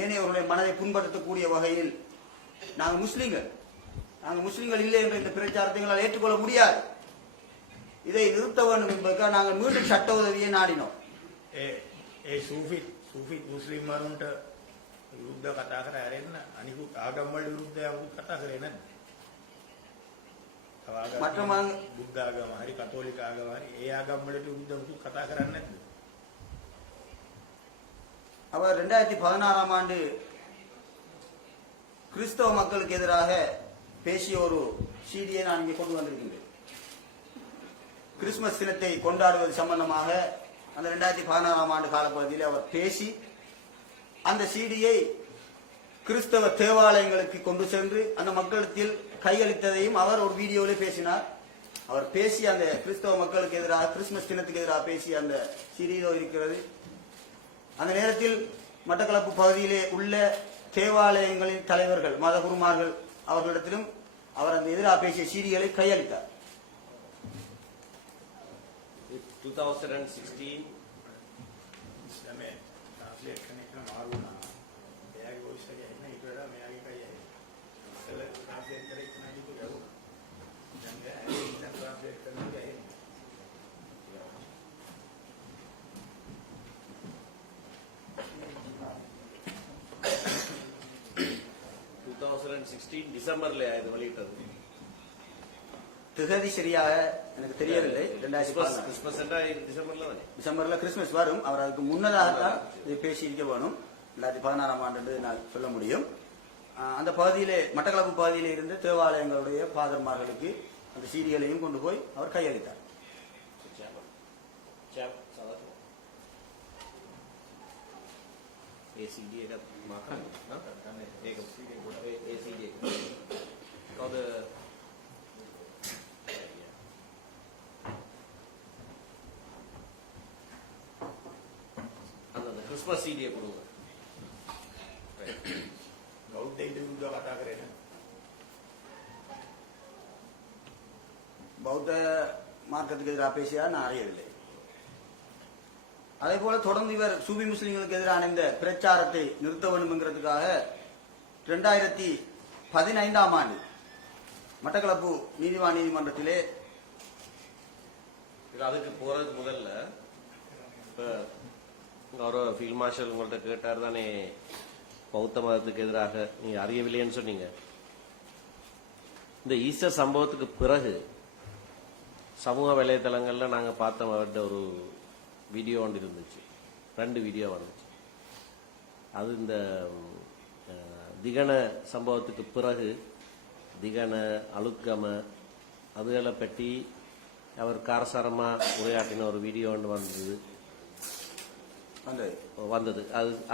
ஏனையவர்களுடைய மனதை புண்படுத்தக்கூடிய வகையில் நாங்கள் முஸ்லிம்கள் இல்லை என்ற இந்த பிரச்சாரத்தை எங்களால் ஏற்றுக்கொள்ள முடியாது. இதை நிறுத்த வேண்டும் என்பதற்காக நாங்கள் மீண்டும் சட்ட உதவியை நாடினோம். සූෆි මුස්ලිම් වරුන්ට විරුද්ධ කතා කර ඇරෙන්න අනිකුත් ආගම් වල විරුද්ධව කතා කරේ නැද්ද? මටම බුද්ධ ආගම හරි කතෝලික ආගම හරි ඒ ආගම් වලට විරුද්ධව කතා කරන්නේ නැද්ද? அவர் 2016ஆம் ஆண்டு கிறிஸ்தவ மக்களுக்கு எதிராக பேசிய ஒரு சீடியை நான் இங்கே கொண்டு வந்திருக்கின்றேன். கிறிஸ்துமஸ் தினத்தை கொண்டாடுவது சம்பந்தமாக அந்த 2016ஆம் ஆண்டு காலப்பகுதியில் அவர் பேசி அந்த சீடியை கிறிஸ்தவ தேவாலயங்களுக்கு கொண்டு சென்று அந்த மக்களிடத்தில் கையளித்ததையும் அவர் ஒரு வீடியோவில் பேசினார். அவர் பேசி அந்த கிறிஸ்தவ மக்களுக்கு எதிராக கிறிஸ்துமஸ் தினத்துக்கு எதிராக பேசிய அந்த சீடியிலோ இருக்கிறது. அந்த நேரத்தில் மட்டக்களப்பு பகுதியிலே உள்ள தேவாலயங்களின் தலைவர்கள் மதகுருமார்கள் அவர்களிடத்திலும் அவர் அந்த எதிராக பேசிய சீடிகளை கையளித்தார். 2016 ඉස්ලාමයේ ට්‍රාන්ස්ලේට් කරන එක මාරු වුණා. එයාගේ වොයිස් එක එන්න ඊට වඩා මෙයාගේ කයි ඇහි. ඉස්සෙල්ලා ට්‍රාන්ස්ලේට් කරේ ඉක්මනට ඒක ගැහුවා. දැන් ඒක ට්‍රාන්ස්ලේට් කරන එක ඇහි. 2016 டிசம்பர்ல இது வெளியிட்டது. திகதி சரியாக எனக்கு தெரியவில்லை. 2014 கிறிஸ்மஸ் டிசம்பர்ல தானே? டிசம்பர்ல கிறிஸ்துமஸ் வரும். அவர் அதுக்கு முன்னதாகத்தான் இதை பேசியிருக்க வேணும். 2016ஆம் ஆண்டு என்று நான் சொல்ல முடியும். அந்த பகுதியிலே மட்டக்களப்பு பகுதியிலே இருந்த தேவாலயங்களுடைய ஃபாதர்மார்களுக்கு அந்த சீரியலையும் கொண்டு போய் அவர் கையளித்தார். கிறிஸ்மஸ் சீடியை கொடுங்க. பௌத்த மார்க்கத்துக்கு எதிராக பேசியா நான் அறியவில்லை. அதே போல தொடர்ந்து இவர் சூபி முஸ்லிம்களுக்கு எதிரான இந்த பிரச்சாரத்தை நிறுத்த வேண்டும் என்கிறதுக்காக 2015ஆம் ஆண்டு மட்டக்களப்பு நீதிவான் நீதிமன்றத்திலே அதுக்கு போறதுக்கு முதல்ல கௌரவ ஃபீல்ட் மார்ஷல் உங்கள்கிட்ட கேட்டார் தானே, பௌத்த மதத்துக்கு எதிராக நீங்க அறியவில்லைன்னு சொன்னீங்க. இந்த ஈஸ்டர் சம்பவத்துக்கு பிறகு சமூக வலைதளங்கள்ல நாங்க பார்த்த அவர்கிட்ட ஒரு வீடியோ ஒன்று இருந்துச்சு, 2 வீடியோ வந்துச்சு. அது இந்த திகன சம்பவத்துக்கு பிறகு திகன அழுக்கம அதுகளை பற்றி அவர் காரசாரமா உரையாற்றின ஒரு வீடியோ ஒன்று வந்தது.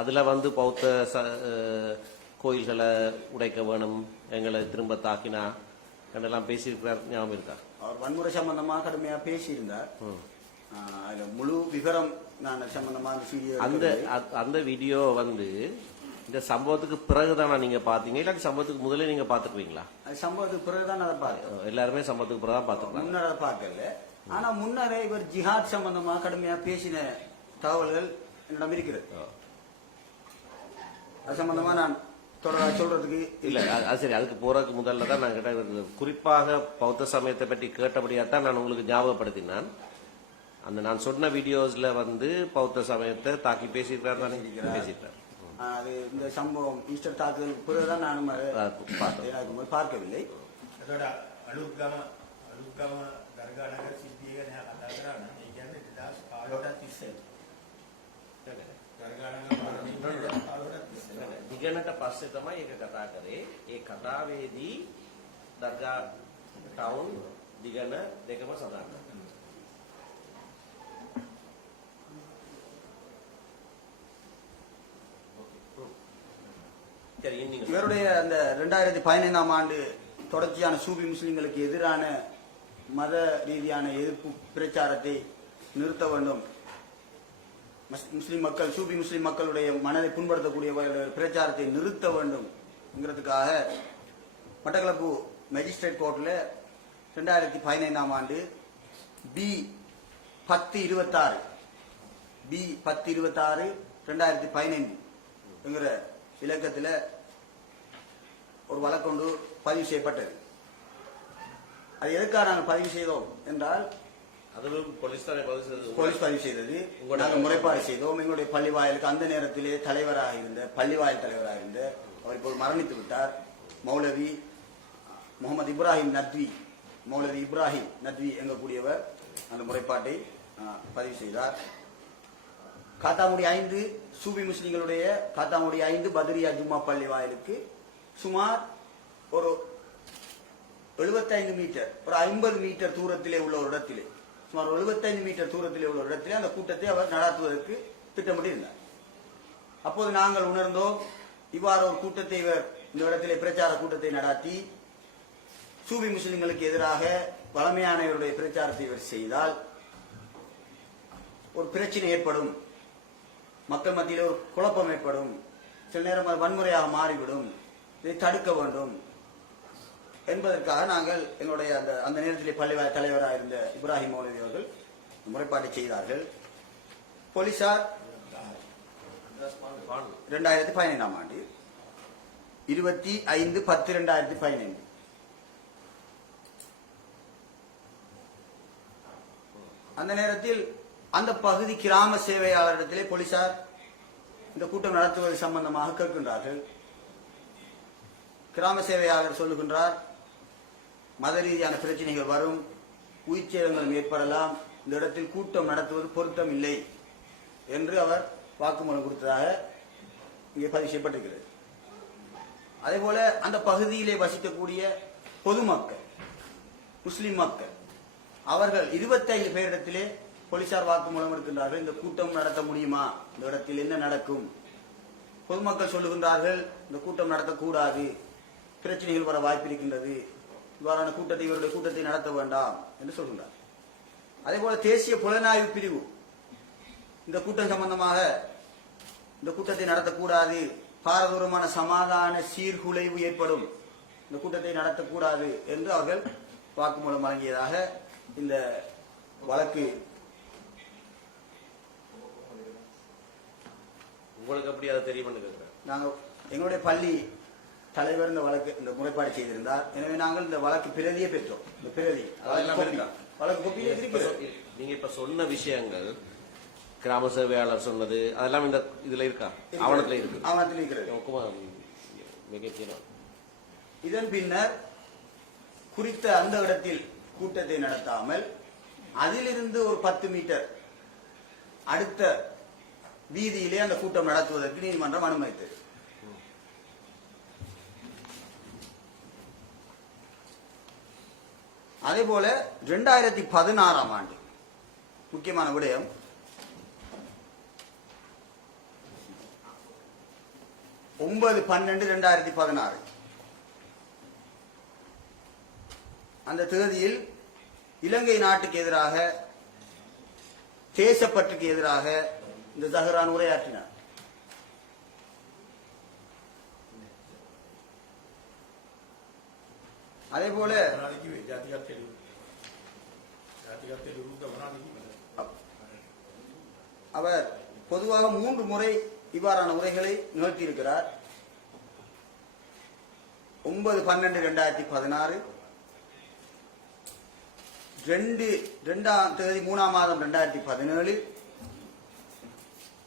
அதுல பௌத்த கோயில்களை உடைக்க வேணும், எங்களை திரும்ப தாக்கினா என்றெல்லாம் பேசியிருக்கிறார். ஞாபகம் இருக்கா? அவர் வன்முறை சம்பந்தமா கடுமையா பேசியிருந்தார். முழு விவரம் நான் சம்பந்தமா அந்த வீடியோ இந்த சம்பவத்துக்கு பிறகுதானா நீங்க பாத்தீங்க, இல்லாட்டி சம்பவத்துக்கு முதல்ல நீங்க பாத்துக்குவீங்களா? சம்பவத்துக்கு பிறகுதான் அதை பார்த்தேன். எல்லாருமே சம்பவத்துக்கு பிறகுதான் பாத்துக்கலாம். முன்னர் அதை பார்க்கல. ஆனா முன்னரே இவர் ஜிஹாத் சம்பந்தமா கடுமையா பேசின தகவல்கள் என்னிடம் இருக்கிறது. அது சம்பந்தமா நான் சொல்றதுக்கு இல்ல. அது சரி, அதுக்கு போறதுக்கு முதல்ல தான் நான் கேட்ட, குறிப்பாக பௌத்த சமயத்தை பற்றி கேட்டபடியாத்தான் நான் உங்களுக்கு ஞாபகப்படுத்தினான். அந்த நான் சொன்ன வீடியோஸ்ல பௌத்த சமயத்தை தாக்கி பேசியிருக்காரு தானே? பேசியிருக்காரு. அது இந்த சம்பவம் ஈஸ்டர் தாக்குதலுக்கு பிறகுதான் நானும் பார்க்கவில்லை. அதோட අලුත්ගම දර්ගා නගර සිද්ධිය ගැන කතා කරා නම් ඒ කියන්නේ 2015ට ඉස්සෙල්ලා. දර්ගා නගර පාරමී 2015ට ඉස්සෙල්ලා. දිගනට පස්සේ තමයි ඒක කතා කරේ. ඒ කතාවේදී දර්ගා ටවුන් දිගන දෙකම සඳහන් කරනවා. இவருடைய அந்த 2015ஆம் ஆண்டு தொடர்ச்சியான சூபி முஸ்லிம்களுக்கு எதிரான மத ரீதியான எதிர்ப்பு பிரச்சாரத்தை நிறுத்த வேண்டும், முஸ்லிம் மக்கள் சூபி முஸ்லிம் மக்களுடைய மனதை புண்படுத்தக்கூடிய பிரச்சாரத்தை நிறுத்த வேண்டும் என்கிறதுக்காக மட்டக்களப்பு மேஜிஸ்ட்ரேட் கோர்ட்ல 2015ஆம் ஆண்டு B1026 2015 என்கிற இலக்கத்தில் ஒரு வழக்கொண்டு பதிவு செய்யப்பட்டது. அது எதுக்காக நாங்கள் பதிவு செய்தோம் என்றால், போலீஸ் பதிவு செய்தது. நாங்கள் முறைப்பாடு செய்தோம். எங்களுடைய பள்ளிவாயலுக்கு அந்த நேரத்திலே பள்ளிவாயல் தலைவராக இருந்த அவர் இப்போது மரணித்து விட்டார், மௌலவி முகமது இப்ராஹிம் நத்வி எங்கக்கூடியவர் அந்த முறைப்பாட்டை பதிவு செய்தார். காத்தாங்குடி 5 சூபி முஸ்லிம்களுடைய காத்தாங்குடி 5 பத்ரியா ஜும்மா பள்ளி வாயிலுக்கு சுமார் ஒரு 75 மீட்டர், ஒரு 50 மீட்டர் தூரத்திலே உள்ள ஒரு இடத்திலே, சுமார் 75 மீட்டர் தூரத்திலே உள்ள ஒரு இடத்திலே அந்த கூட்டத்தை அவர் நடாத்துவதற்கு திட்டமிட்டிருந்தார். அப்போது நாங்கள் உணர்ந்தோம், இவ்வாறு ஒரு கூட்டத்தை இவர் இந்த இடத்திலே பிரச்சார கூட்டத்தை நடாத்தி சூபி முஸ்லிம்களுக்கு எதிராக வளமையான இவருடைய பிரச்சாரத்தை இவர் செய்தால் ஒரு பிரச்சனை ஏற்படும், மக்கள் மத்தியில் ஒரு குழப்பம் ஏற்படும், சில நேரம் அது வன்முறையாக மாறிவிடும், இதை தடுக்க வேண்டும் என்பதற்காக நாங்கள் எங்களுடைய அந்த நேரத்திலே பள்ளிவாய தலைவராக இருந்த இப்ராஹிம் மௌலவி அவர்கள் முறைப்பாட்டை செய்தார்கள். போலீசார் 2015ஆம் ஆண்டு 25/10/2015 அந்த நேரத்தில் அந்த பகுதி கிராம சேவையாளரிடத்திலே போலீசார் இந்த கூட்டம் நடத்துவது சம்பந்தமாக கேட்கின்றார்கள். கிராம சேவையாளர் சொல்லுகின்றார், மத ரீதியான பிரச்சனைகள் வரும், உயிர் சேதங்களும் ஏற்படலாம், இந்த இடத்தில் கூட்டம் நடத்துவது பொருத்தம் இல்லை என்று அவர் வாக்குமூலம் கொடுத்ததாக இங்கே பதிவு செய்யப்பட்டிருக்கிறது. அதேபோல அந்த பகுதியிலே வசிக்கக்கூடிய பொதுமக்கள், முஸ்லிம் மக்கள், அவர்கள் 25 பேரிடத்திலே போலீசார் வாக்குமூலம் எடுக்கின்றார்கள். இந்த கூட்டம் நடத்த முடியுமா, இந்த இடத்தில் என்ன நடக்கும்? பொதுமக்கள் சொல்லுகின்றார்கள் இந்த கூட்டம் நடத்தக்கூடாது, பிரச்சனைகள் வர வாய்ப்பு இருக்கின்றது, இவ்வாறான கூட்டத்தை இவருடைய கூட்டத்தை நடத்த வேண்டாம் என்று சொல்கின்றார். அதேபோல தேசிய புலனாய்வு பிரிவு இந்த கூட்டம் சம்பந்தமாக இந்த கூட்டத்தை நடத்தக்கூடாது, பாரதூரமான சமாதான சீர்குலைவு ஏற்படும், இந்த கூட்டத்தை நடத்தக்கூடாது என்று அவர்கள் வாக்குமூலம் வழங்கியதாக இந்த வழக்கு. உங்களுக்கு அப்படி அதை தெரியும்னு கேட்கிறேன். நாங்கள் எங்களுடைய பள்ளி தலைவர் இந்த வழக்கு இந்த முறைப்பாடு செய்திருந்தார். எனவே நாங்கள் இந்த வழக்கு பிரதியை பெற்றோம். இந்த பிரதி வழக்கு கோப்பியே இருக்கிறது. நீங்க இப்ப சொன்ன விஷயங்கள் கிராம சேவையாளர் சொன்னது அதெல்லாம் இந்த இதுல இருக்கா? ஆவணத்துல இருக்கு. ஆவணத்தில் இருக்கிறது. இதன் பின்னர் குறித்த அந்த இடத்தில் கூட்டத்தை நடத்தாமல் அதிலிருந்து ஒரு 10 மீட்டர் அடுத்த வீதியிலே அந்த கூட்டம் நடத்துவதற்கு நீதிமன்றம் அனுமதித்தது. அதே போல 2016 ஆண்டு முக்கியமான விடயம், ஒன்பது 12/2016 அந்த தேதியில் இலங்கை நாட்டுக்கு எதிராக, தேசப்பற்றுக்கு எதிராக இந்த ஜஹரான் உரையாற்றினார். அதே போல அவர் பொதுவாக 3 முறை இவ்வாறான உரைகளை நிகழ்த்தியிருக்கிறார். 9/12/2016, 2ஆம் தேதி 3ஆம் மாதம் 2017,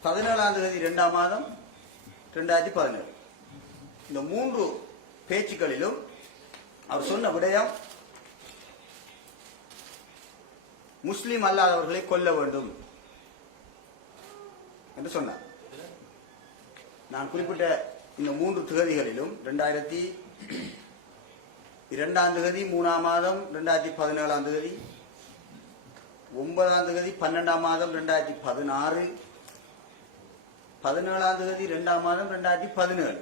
17ஆம் தேதி 2ஆம் மாதம் 2017. இந்த 3 பேச்சுக்களிலும் அவர் சொன்ன விடயம் முஸ்லிம் அல்லாதவர்களை கொல்ல வேண்டும் என்று சொன்னார். நான் குறிப்பிட்ட இந்த 3 தேதிகளிலும் 2002ஆம் தேதி 3ஆம் மாதம் 2017ஆம் தேதி, 9ஆம் தேதி 12ஆம் மாதம் 2016, 17ஆம் தேதி 2ஆம் மாதம் 2017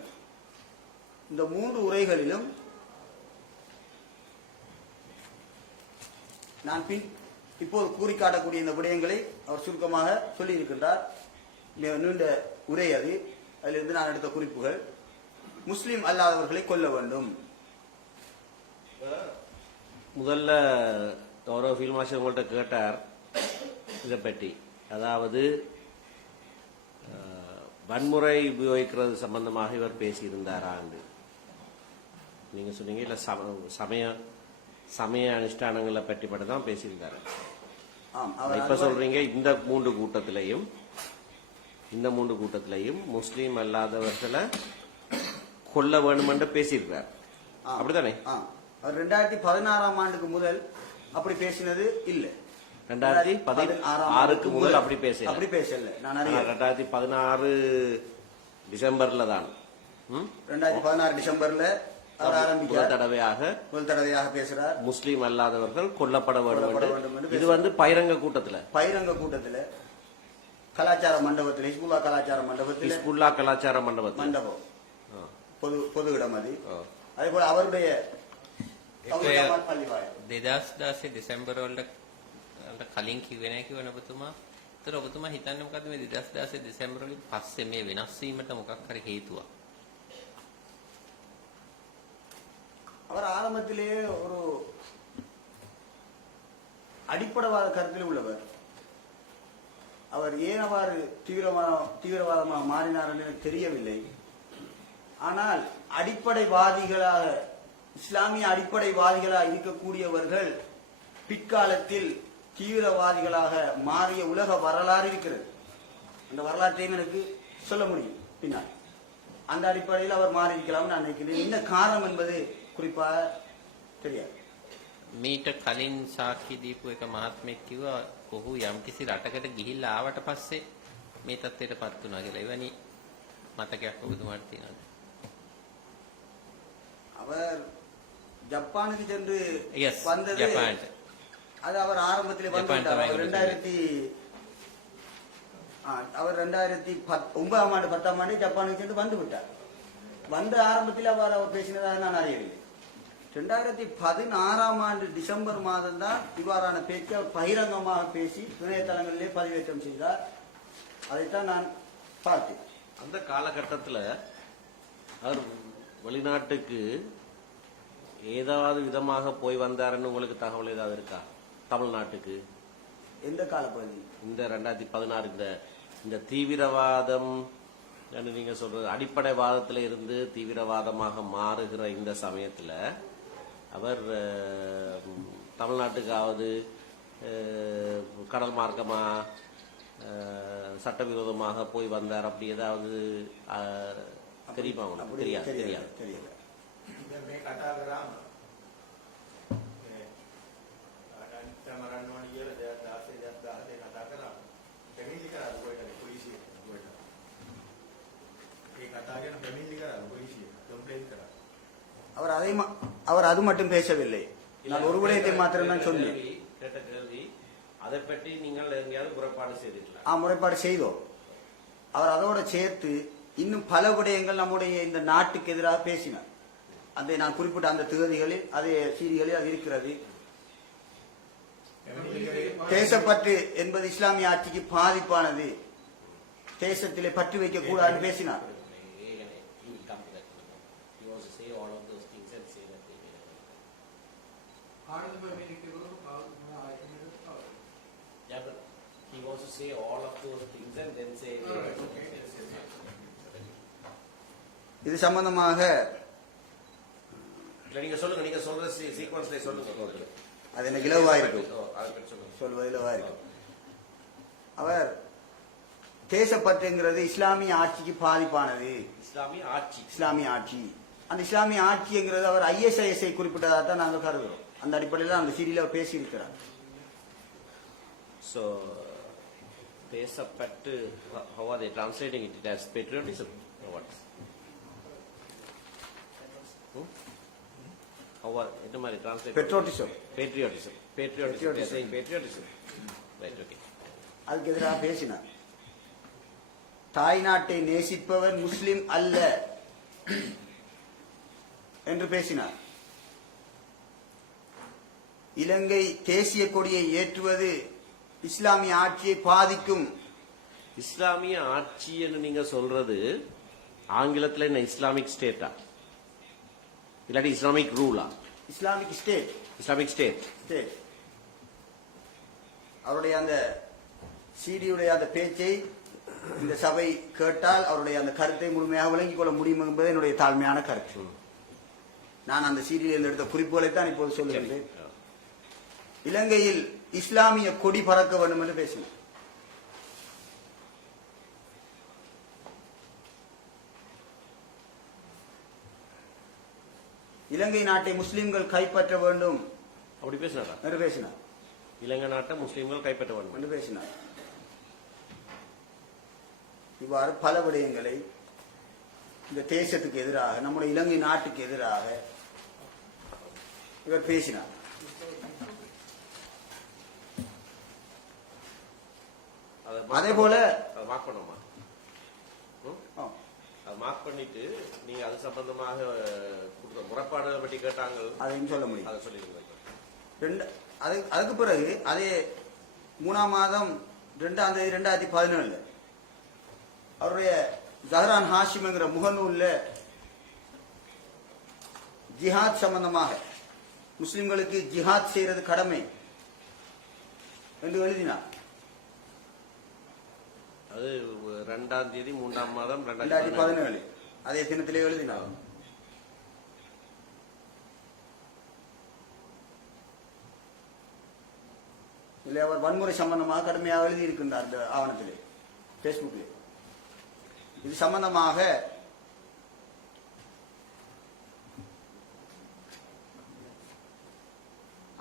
இந்த 3 உரைகளிலும் நான் இப்போது கூறி காட்டக்கூடிய இந்த விடயங்களை அவர் சுருக்கமாக சொல்லியிருக்கின்றார். நீண்ட உரை அது. அதிலிருந்து நான் எடுத்த குறிப்புகள், முஸ்லிம் அல்லாதவர்களை கொல்ல வேண்டும். முதல்ல கௌரவ ஃபீல்ட் மார்ஷல் உங்கள்கிட்ட கேட்டார் இதை பற்றி, அதாவது வன்முறை உபயோகிக்கிறது சம்பந்தமாக இவர் பேசியிருந்தாராண்டு நீங்க சொன்னீங்க. இல்ல சமய அனுஷ்டானங்களை பற்றி மட்டும் தான் பேசியிருந்தாரு. இப்ப சொல்றீங்க இந்த 3 கூட்டத்திலையும் முஸ்லீம் அல்லாதவர்களை கொல்ல வேண்டும் என்று பேசியிருக்கிறார். அப்படித்தானே? 2016ஆம் ஆண்டுக்கு முதல் அப்படி பேசினது இல்லை. 2016க்கு முதல் அப்படி பேசல. 2016 டிசம்பர்ல தான் 2016 டிசம்பர்ல முதல் தடவையாக பேசுறார். முஸ்லீம் அல்லாதவர்கள் கொல்லப்பட வேண்டும். இது பகிரங்க கூட்டத்துல கலாச்சார மண்டபத்தில், ஹிஸ்புல்லா கலாச்சார மண்டபம் பொது இடம் அது. அதே போல அவருடைய 2016 දෙසැම්බර් වලට කලින් කිව්වේ නැහැ කිව්වනේ ඔබතුමා. ඒතර ඔබතුමා හිතන්නේ මොකද්ද මේ 2016 දෙසැම්බර් වලින් පස්සේ මේ වෙනස් වීමට මොකක් හරි හේතුවක්? அவர் ஆரம்பத்திலேயே ஒரு அடிப்படைவாத கருத்தில் உள்ளவர். அவர் ஏன் அவ்வாறு தீவிரவாதமாக மாறினார் என்று எனக்கு தெரியவில்லை. ஆனால் அடிப்படைவாதிகளாக, இஸ்லாமிய அடிப்படைவாதிகளாக இருக்கக்கூடியவர்கள் பிற்காலத்தில் தீவிரவாதிகளாக மாறிய உலக வரலாறு இருக்கிறது. அந்த வரலாற்றையும் எனக்கு சொல்ல முடியும் பின்னால். அந்த அடிப்படையில் அவர் மாறி இருக்கலாம் நான் நினைக்கிறேன். என்ன காரணம் என்பது குறிப்பாக தெரியாது. මීට කලින් සාක්ෂි දීපු එක මහත්මයෙක් කිව්වා ඔහු යම්කිසි රටකට ගිහිල්ලා ආවට පස්සේ මේ තත්ත්වයටපත් වුණා කියලා. එවැනි මතකයක් ඔබතුමාට තියෙනවද? அவர் ஜப்பானுக்கு சென்று Yes, வந்தது ஜப்பான். அது அவர் ஆரம்பத்திலே வந்து ஜப்பான் விட்டார். அவர் தமிழகத்துக்கு. அவர் 2009ஆம் ஆண்டு 10ஆம் ஆண்டு ஜப்பானுக்கு சென்று வந்து விட்டார். வந்த ஆரம்பத்தில் அவர் பேசினதாக நான் அறியவில்லை. 2016ஆம் ஆண்டு டிசம்பர் மாதம் தான் இவ்வாறான பேச்சு அவர் பகிரங்கமாக பேசி இணையதளங்களிலே பதிவேற்றம் செய்தார். அதைத்தான் நான் பார்த்தேன். அந்த காலகட்டத்தில் அவர் வெளிநாட்டுக்கு ஏதாவது விதமாக போய் வந்தாருன்னு உங்களுக்கு தகவல் ஏதாவது இருக்கா? தமிழ்நாட்டுக்கு எந்த காலப்பகுதி? இந்த 2016 இந்த தீவிரவாதம் நீங்க சொல்றது அடிப்படைவாதத்துல இருந்து தீவிரவாதமாக மாறுகிற இந்த சமயத்துல அவர் தமிழ்நாட்டுக்காவது கடல் மார்க்கமா சட்டவிரோதமாக போய் வந்தார் அப்படி ஏதாவது தெரியுமா உங்களுக்கு? தெரியாது. தெரியல. මේ කතා කරාම තමරන්න ඕන කියලා 2016 කතා කරාම පැමිණිලි කරා කොහෙටද පොලිසිය කොහෙටද ඒ කතා කරන පැමිණිලි කරා පොලිසිය කම්ප්ලේන්ට් කරා அவர் அது மட்டும் பேசவில்லை. நான் ஒரு விடயத்தை மாத்திரம் தான் சொன்னேன். கேட்ட கேள்வி அதை பற்றி நீங்கள் எங்கேயாவது முறைப்பாடு செய்திருக்கலாம்? முறைப்பாடு செய்தோம். அவர் அதோட சேர்த்து இன்னும் பல விடயங்கள் நம்முடைய இந்த நாட்டுக்கு எதிராக பேசினார். அதை நான் குறிப்பிட்ட அந்த தேதிகளில் அதே சீரிகளில் அது இருக்கிறது. தேசப்பற்று என்பது இஸ்லாமிய ஆட்சிக்கு பாதிப்பானது, தேசத்திலே பற்று வைக்க கூடாதுன்னு பேசினார். He wants to say all of those things and then say இது சம்பந்தமாக நீங்க சொல்லுங்க, நீங்க சொல்ற சீக்வன்ஸ்ல சொல்லுங்க. அது எனக்கு இலவா இருக்கும், அதை பற்றி சொல்லுங்க. சொல்வது இலவா இருக்கும். அவர் தேசப்பற்றுங்கிறது இஸ்லாமிய ஆட்சிக்கு பாதிப்பானது. இஸ்லாமிய ஆட்சி அந்த இஸ்லாமிய ஆட்சிங்கிறது அவர் ISIS குறிப்பிட்டதாக தான் நாங்கள் கருதுகிறோம். அந்த அடிப்படையில் அந்த சீரியல பேசி இருக்கிறார். So தேசப்பற்று, how are they translating it as patriotism or what? How are it மாதிரி translate? Patriotism. They're saying patriotism. Right, okay. அதுக்கு எதிராக பேசினார். தாய் நாட்டை நேசிப்பவன் முஸ்லிம் அல்ல என்று பேசினார். இலங்கை தேசிய கொடியை ஏற்றுவது இஸ்லாமிய ஆட்சியை பாதிக்கும். இஸ்லாமிய ஆட்சி என்று நீங்க சொல்றது ஆங்கிலத்தில் என்ன இஸ்லாமிக் ஸ்டேட்டா இல்லாட்டி இஸ்லாமிக் ரூலா? Islamic state. Islamic state. அவருடைய அந்த சிடியுடைய அந்த பேச்சை இந்த சபை கேட்டால் அவருடைய அந்த கருத்தை முழுமையாக விளங்கிக் கொள்ள முடியும் என்பது என்னுடைய தாழ்மையான கருத்து. நான் அந்த சீரியலில் எடுத்த குறிப்புகளை தான் இப்போது சொல்லுகின்றேன். இலங்கையில் இஸ்லாமிய கொடி பறக்க வேண்டும் என்று பேசினார். இலங்கை நாட்டை முஸ்லிம்கள் கைப்பற்ற வேண்டும் அப்படி பேசினாரா? என்று பேசினார். இலங்கை நாட்டை முஸ்லிம்கள் கைப்பற்ற வேண்டும் என்று பேசினார். இவ்வாறு பல விடயங்களை இந்த தேசத்துக்கு எதிராக, நம்முடைய இலங்கை நாட்டுக்கு எதிராக இவர் பேசினார். அதே போல மார்க் பண்ணுமா? மார்க் பண்ணிட்டு நீங்க அது சம்பந்தமாக முறைப்பாடுகளை பற்றி கேட்டாங்க, அதையும் சொல்ல முடியும். அதை சொல்லிடுங்க. அதுக்கு பிறகு அதே 3ஆம் மாதம் 2ஆம் தேதி 2017 அவருடைய ஜஹரான் ஹாஷிம் என்கிற முகநூல்ல ஜிஹாத் சம்பந்தமாக முஸ்லிம்களுக்கு ஜிஹாத் செய்யறது கடமை என்று எழுதினார். அது 2ஆம் தேதி 3ஆம் மாதம் 2017 அதே தினத்திலே எழுதினார். இல்லை, அவர் வன்முறை சம்பந்தமாக கடுமையாக எழுதி இருக்கின்றார் அந்த ஆவணத்திலே, பேஸ்புக்கிலே. இது சம்பந்தமாக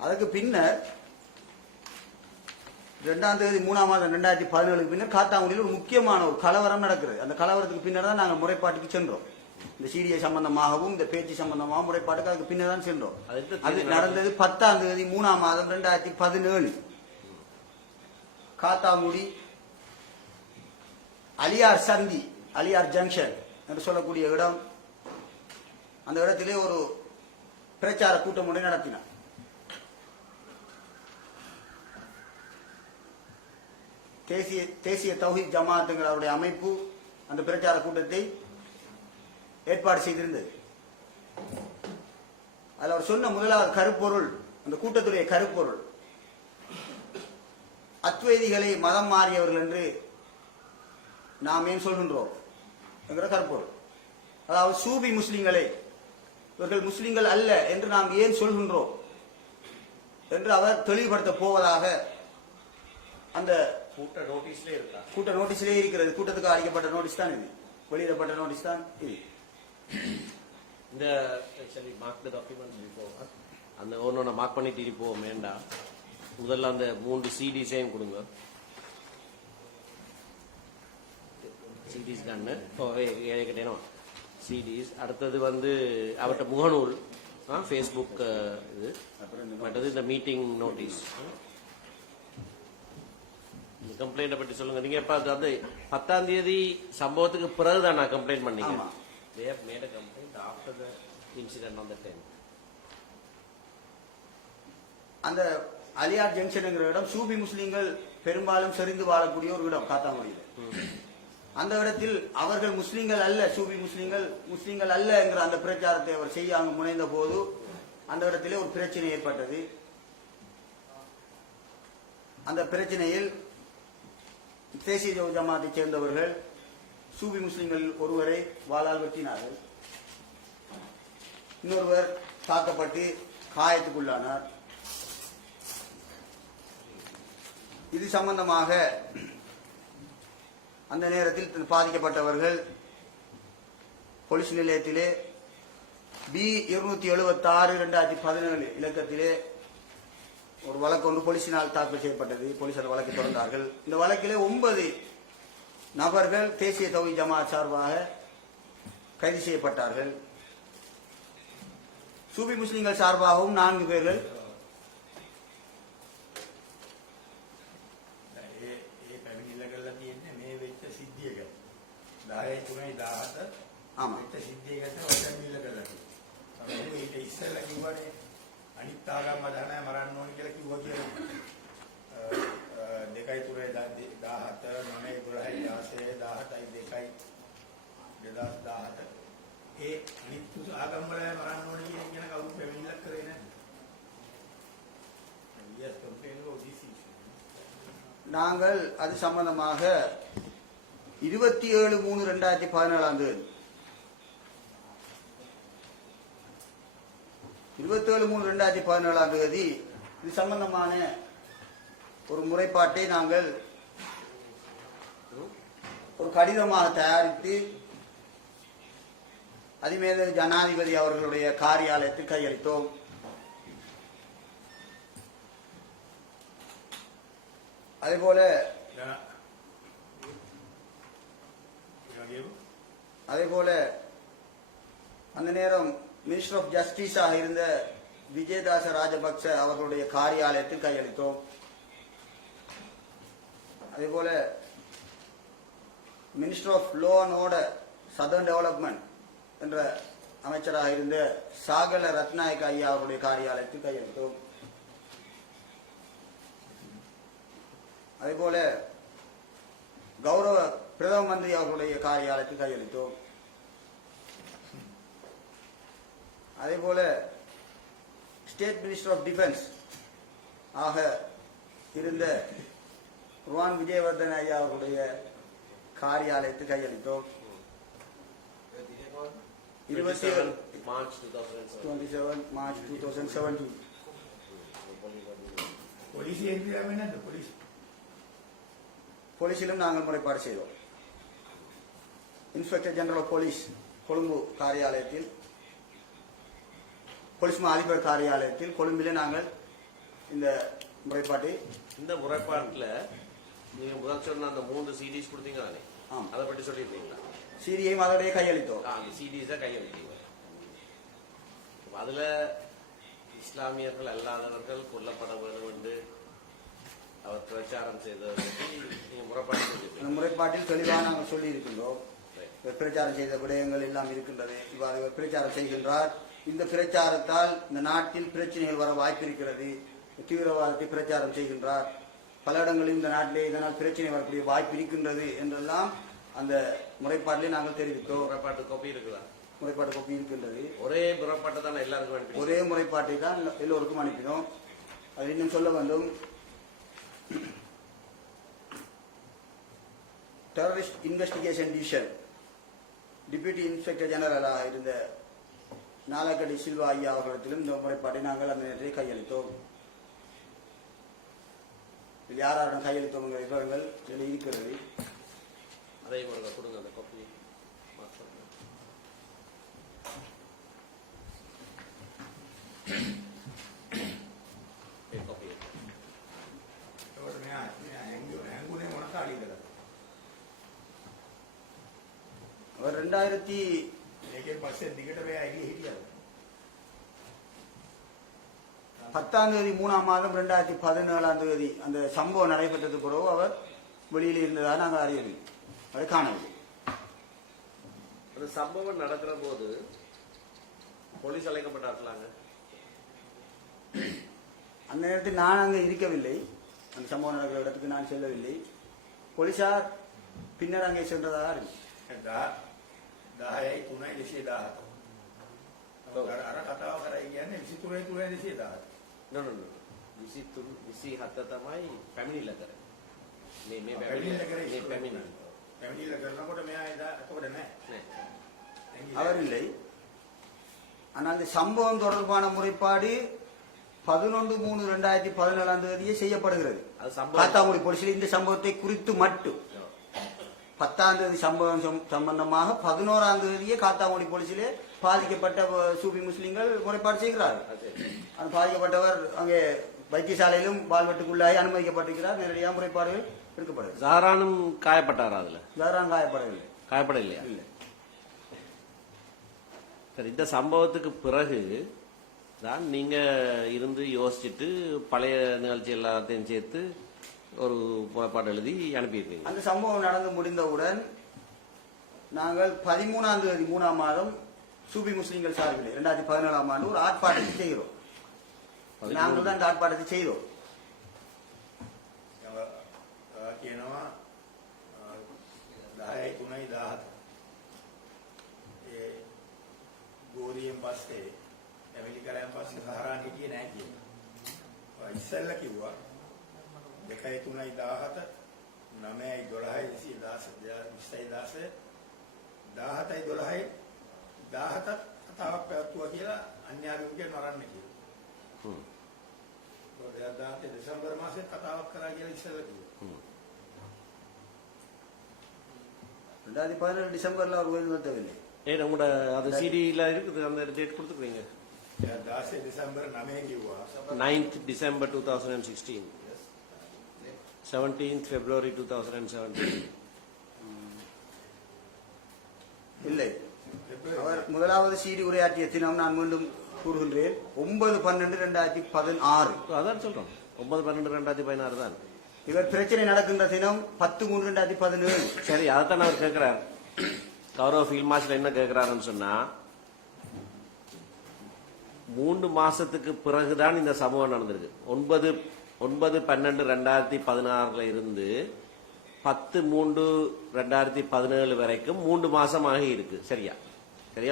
அதுக்கு பின்னர் 2ஆம் தேதி 3ஆம் மாதம் 2017 பின்னர் காத்தாங்குடியில் ஒரு முக்கியமான ஒரு கலவரம் நடக்கிறது. அந்த கலவரத்துக்கு பின்னர் தான் நாங்கள் முறைப்பாட்டுக்கு சென்றோம். இந்த சிடிஏ சம்பந்தமாகவும் இந்த பேச்சு சம்பந்தமாகவும் முறைப்பாட்டுக்கு அதுக்கு பின்னர் தான் சென்றோம். அது நடந்தது 10ஆம் தேதி 3ஆம் மாதம் 2017. காத்தாங்குடி அலியார் சந்தி, அலியார் ஜங்ஷன் என்று சொல்லக்கூடிய இடம், அந்த இடத்திலே ஒரு பிரச்சார கூட்டம் ஒன்றை நடத்தினார். தேசிய தௌஹீத் ஜமாத்துங்கிற அவருடைய அமைப்பு அந்த பிரச்சார கூட்டத்தை ஏற்பாடு செய்திருந்தது. அதில் அவர் சொன்ன முதலாவது கருப்பொருள், அந்த கூட்டத்துடைய கருப்பொருள், அத்வைதிகளை மதம் மாறியவர்கள் என்று நாம் ஏன் சொல்கின்றோம் என்கிற கருப்பொருள். அதாவது சூபி முஸ்லிம்களை இவர்கள் முஸ்லிம்கள் அல்ல என்று நாம் ஏன் சொல்கின்றோம் என்று அவர் தெளிவுபடுத்த போவதாக அந்த கூட்ட நோட்டீஸ்லேயே இருக்கிறது. கூட்டத்துக்கு அளிக்கப்பட்ட நோட்டீஸ் தான் இது, வெளியிடப்பட்ட நோட்டீஸ் தான் இது. இந்த மார்க் டாக்குமெண்ட்ஸ் பிஃபோர் அந்த ஒன்று மார்க் பண்ணிட்டு இருப்போம் வேண்டாம். முதல்ல அந்த 3 CDஸையும் கொடுங்க. CDஸ் கண்ணு கேட்டேனோ CDஸ். அடுத்தது வந்து அவர்கிட்ட முகநூல், ஃபேஸ்புக் இது, மற்றது இந்த மீட்டிங் நோட்டீஸ். கம்ப்ளைண்ட்டை பற்றி சொல்லுங்க. நீங்க எப்ப அது 10ஆம் தேதி சம்பவத்துக்கு பிறகுதான் நான் கம்ப்ளைண்ட் பண்ணீங்க. They have made a complaint after the incident on the 10th. அந்த அலியார் ஜங்ஷன்ங்கிற இடம் சூபி முஸ்லிம்கள் பெரும்பாலும் செறிந்து வாழக்கூடிய ஒரு இடம் காத்தாங்குடியில். அந்த இடத்தில் அவர்கள் முஸ்லிம்கள் அல்ல, சூபி முஸ்லிம்கள் அல்ல என்கிற அந்த பிரச்சாரத்தை அவர் செய்ய அங்கு முனைந்த போது அந்த இடத்திலே ஒரு பிரச்சனை ஏற்பட்டது. அந்த பிரச்சனையில் தேசிய ஜமாத்தை சேர்ந்தவர்கள் சூபி முஸ்லிம்கள் ஒருவரை வாளால் வெட்டினார்கள். இன்னொருவர் தாக்கப்பட்டு காயத்துக்குள்ளானார். இது சம்பந்தமாக அந்த நேரத்தில் பாதிக்கப்பட்டவர்கள் போலீஸ் நிலையத்திலே B-276/2017 இலக்கத்திலே ஒரு வழக்கு ஒன்று போலீசினால் தாக்கல் செய்யப்பட்டது. போலீசார் வழக்கு தொடர்ந்தார்கள். இந்த வழக்கிலே 9 நபர்கள் தேசிய தௌஹீத் ஜமாத் சார்பாக கைது செய்யப்பட்டார்கள். சூபி முஸ்லிம்கள் சார்பாகவும் 4 பேர்கள். ஆமா, අනිත් ආගම් මතන මරන්න ඕනි කියලා කිව්වා කියලා 2-3-17 9-12-16-17 2017 ඒ අනිත් ආගම් වල මරන්න ඕනි කියන කවුරුත් පැමිණිලක් කරේ නැහැ. Yes, complain about this issue. நாங்கள் அது சம்பந்தமாக 27/3/2017 27/3/2017 இது சம்பந்தமான ஒரு முறைப்பாட்டை நாங்கள் ஒரு கடிதமாக தயாரித்து அதிமேத ஜனாதிபதி அவர்களுடைய காரியாலயத்தில் கையளித்தோம். அதேபோல அந்த நேரம் மினிஸ்டர் ஆஃப் ஜஸ்டிஸாக இருந்த விஜயதாச ராஜபக்ச அவர்களுடைய காரியாலயத்தில் கையளித்தோம். அதேபோல minister of law and order southern development என்ற அமைச்சராக இருந்த சாகல ரத்நாயக்க ஐயா அவருடைய காரியாலயத்தில் கையளித்தோம். அதேபோல கௌரவ பிரதம மந்திரி அவர்களுடைய காரியாலயத்தில் கையளித்தோம். அதேபோல ஸ்டேட் மினிஸ்டர் ஆஃப் டிஃபென்ஸ் ஆக இருந்த ருவான் விஜயவர்தன் ஐயா அவர்களுடைய காரியாலயத்தில் கையளித்தோம். 27 மார்ச் 2017 போலீசிலும் நாங்கள் முறைப்பாடு செய்தோம். Inspector general of police Colombo காரியாலயத்தில், போலீஸ் மா அதிபர் காரியாலயத்தில் கொழும்பிலே நாங்கள் இந்த முறைப்பாட்டை இந்த முறைப்பாட்டில் நீங்க முதல் சொன்ன அந்த 3 CDs கொடுத்தீங்க தானே? ஆம். அதை பற்றி சொல்லியிருக்கீங்களா? சீரியையும் அதோடைய கையளித்தோம். அந்த CDஸை கையளித்தீங்க. அதுல இஸ்லாமியர்கள் அல்லாதவர்கள் கொல்லப்பட வேண்டும் என்று அவர் பிரச்சாரம் செய்ததை பற்றி நீங்க முறைப்பாடு அந்த சொல்லியிருக்கீங்க. முறைப்பாட்டில் தெளிவாக நாங்கள் சொல்லி இருக்கின்றோம். இவர் பிரச்சாரம் செய்த விடயங்கள் எல்லாம் இருக்கின்றது. இவ்வாறு இவர் பிரச்சாரம் செய்கின்றார். இந்த பிரச்சாரத்தால் இந்த நாட்டில் பிரச்சனைகள் வர வாய்ப்பு இருக்கிறது. தீவிரவாதத்தை பிரச்சாரம் செய்கின்றார். பல இடங்களில் இந்த நாட்டிலே இதனால் பிரச்சனை வரக்கூடிய வாய்ப்பு இருக்கின்றது என்றெல்லாம் அந்த முறைப்பாட்டிலே நாங்கள் தெரிவித்தோம். முறைப்பாட்டு கோப்பி இருக்குதா? முறைப்பாட்டு கோப்பி இருக்கின்றது. ஒரே முறைப்பாட்டை தான் எல்லாருக்கும் அனுப்பி. ஒரே முறைப்பாட்டை தான் எல்லோருக்கும் அனுப்பினோம். அது இன்னும் சொல்ல வேண்டும், terrorist investigation division deputy inspector ஜெனரலாக இருந்த நாலக்கடி சில்வா ஐயா அவர்களிடத்திலும் இந்த முறைப்பாட்டை நாங்கள் அந்த நேரத்தில் கையளித்தோம். யார் யாரும் கையளித்தோம் என்ற விவரங்கள் இதில் இருக்கிறது. அதே மாதிரி கொடுங்க அந்த கோப்பி. கோப்பி හැඟුණේ මොන කාලෙකද? அவர் 2000 ඒකෙන් පස්සේ දිගට මෙයා එළිය හිටියද? 10ஆம் தேதி 3ஆம் மாதம் 2017ஆம் தேதி அந்த சம்பவம் நடைபெற்றது பிறகு அவர் வெளியில் இருந்ததாக நாங்கள் அறியவில்லை, அதை காணவில்லை. அந்த சம்பவம் நடக்கிற போது போலீஸ் அழைக்கப்பட்டார்களாங்க. அந்த நேரத்தில் நான் அங்கே இருக்கவில்லை. அந்த சம்பவம் நடக்கிற இடத்துக்கு நான் செல்லவில்லை. போலீசார் பின்னர் அங்கே சென்றதாக அறிவித்தார். 10/3/2017 අර කතාව කරයි කියන්නේ 23/3/2017. නෝ නෝ නෝ 23/27 තමයි පැමිණිල්ල කරේ. මේ පැමිණිල්ල කරේ මේ පැමිණිල්ල. පැමිණිල්ල කරනකොට මෙයා එදා එතකොට නැහැ. නෑ. அவர் இல்லை. ஆனால் அந்த சம்பவம் தொடர்பான முறைப்பாடு 11/3/2017 தேதியே செய்யப்படுகிறது. அது சம்பவம் காத்தாங்குடி போலீசில் இந்த சம்பவத்தை குறித்து மட்டும் 10ஆம் தேதி சம்பவம் சம்பந்தமாக 11ஆம் தேதியே காத்தாங்குடி போலீசிலே பாதிக்கப்பட்ட சூபி முஸ்லிம்கள் முறைப்பாடு செய்கிறார்கள். அந்த பாதிக்கப்பட்டவர் அங்கே வைத்தியசாலையிலும் பால்வெட்டுக்குள்ளாகி அனுமதிக்கப்பட்டிருக்கிறார். நேரடியாக முறைப்பாடுகள் எடுக்கப்படுகிறது. ஜாரானும் காயப்பட்டாரா? அதுல யாரும் காயப்படவில்லை. காயப்பட இல்லையா? இல்லை. சரி, இந்த சம்பவத்துக்கு பிறகு தான் நீங்க இருந்து யோசிச்சுட்டு பழைய நிகழ்ச்சி எல்லாத்தையும் சேர்த்து ஒரு புறப்பாடு எழுதி அனுப்பியிருக்கீங்க. அந்த சம்பவம் நடந்து முடிந்தவுடன் நாங்கள் 13ஆம் தேதி 3ஆம் மாதம் சூபி முஸ்லிம்கள் சார்பில் 2017ஆம் ஆண்டு ஒரு ஆர்ப்பாட்டத்தை செய்கிறோம். நாங்கள் தான் அந்த ஆர்ப்பாட்டத்தை செய்தோம். කියනවා 10/3/17 ඒ ගෝරියෙන් පස්සේ ඇවිලි කරයන් පස්සේ සහරාන් හිටියේ නැහැ කියලා. ඉස්සෙල්ලා කිව්වා 2/3/17 9/12/2010 17/12 17 කතාවක් පැවැත්තුවා කියලා අන්‍යාගමිකයන් වරන්න කියලා. 2017 දෙසැම්බර් මාසේ කතාවක් කරා කියලා ඉස්සෙල්ලා කිව්වා. 2017 டிசம்பர்ல அவர் ஓய்வு பெறவில்லை. ஏன் உங்களோட அது சிடியில் இருக்குது, அந்த டேட் கொடுத்துருக்கீங்க. 16 දෙසැම්බර් 9 කිව්වා. 9th December 2016. 17th February 2017. இல்லை, அவர் முதலாவது சிடி உரையாற்றிய தினம் நான் மீண்டும் கூறுகின்றேன் 9/12/2016. அதான் சொல்றோம், 9/12/2016 தான். இவர் பிரச்சனை நடக்கின்ற தினம் 10/3/2017. சரி, அதைத்தான் அவர் கேட்கிறார். கௌரவ ஃபீல்ட் மார்ஷல் என்ன கேட்கிறாருன்னு சொன்னா, 3 மாசத்துக்கு பிறகுதான் இந்த சம்பவம் நடந்திருக்கு. 9/12/2016 இருந்து 10/3/2017 வரைக்கும் 3 மாசம் ஆகி இருக்கு. சரியா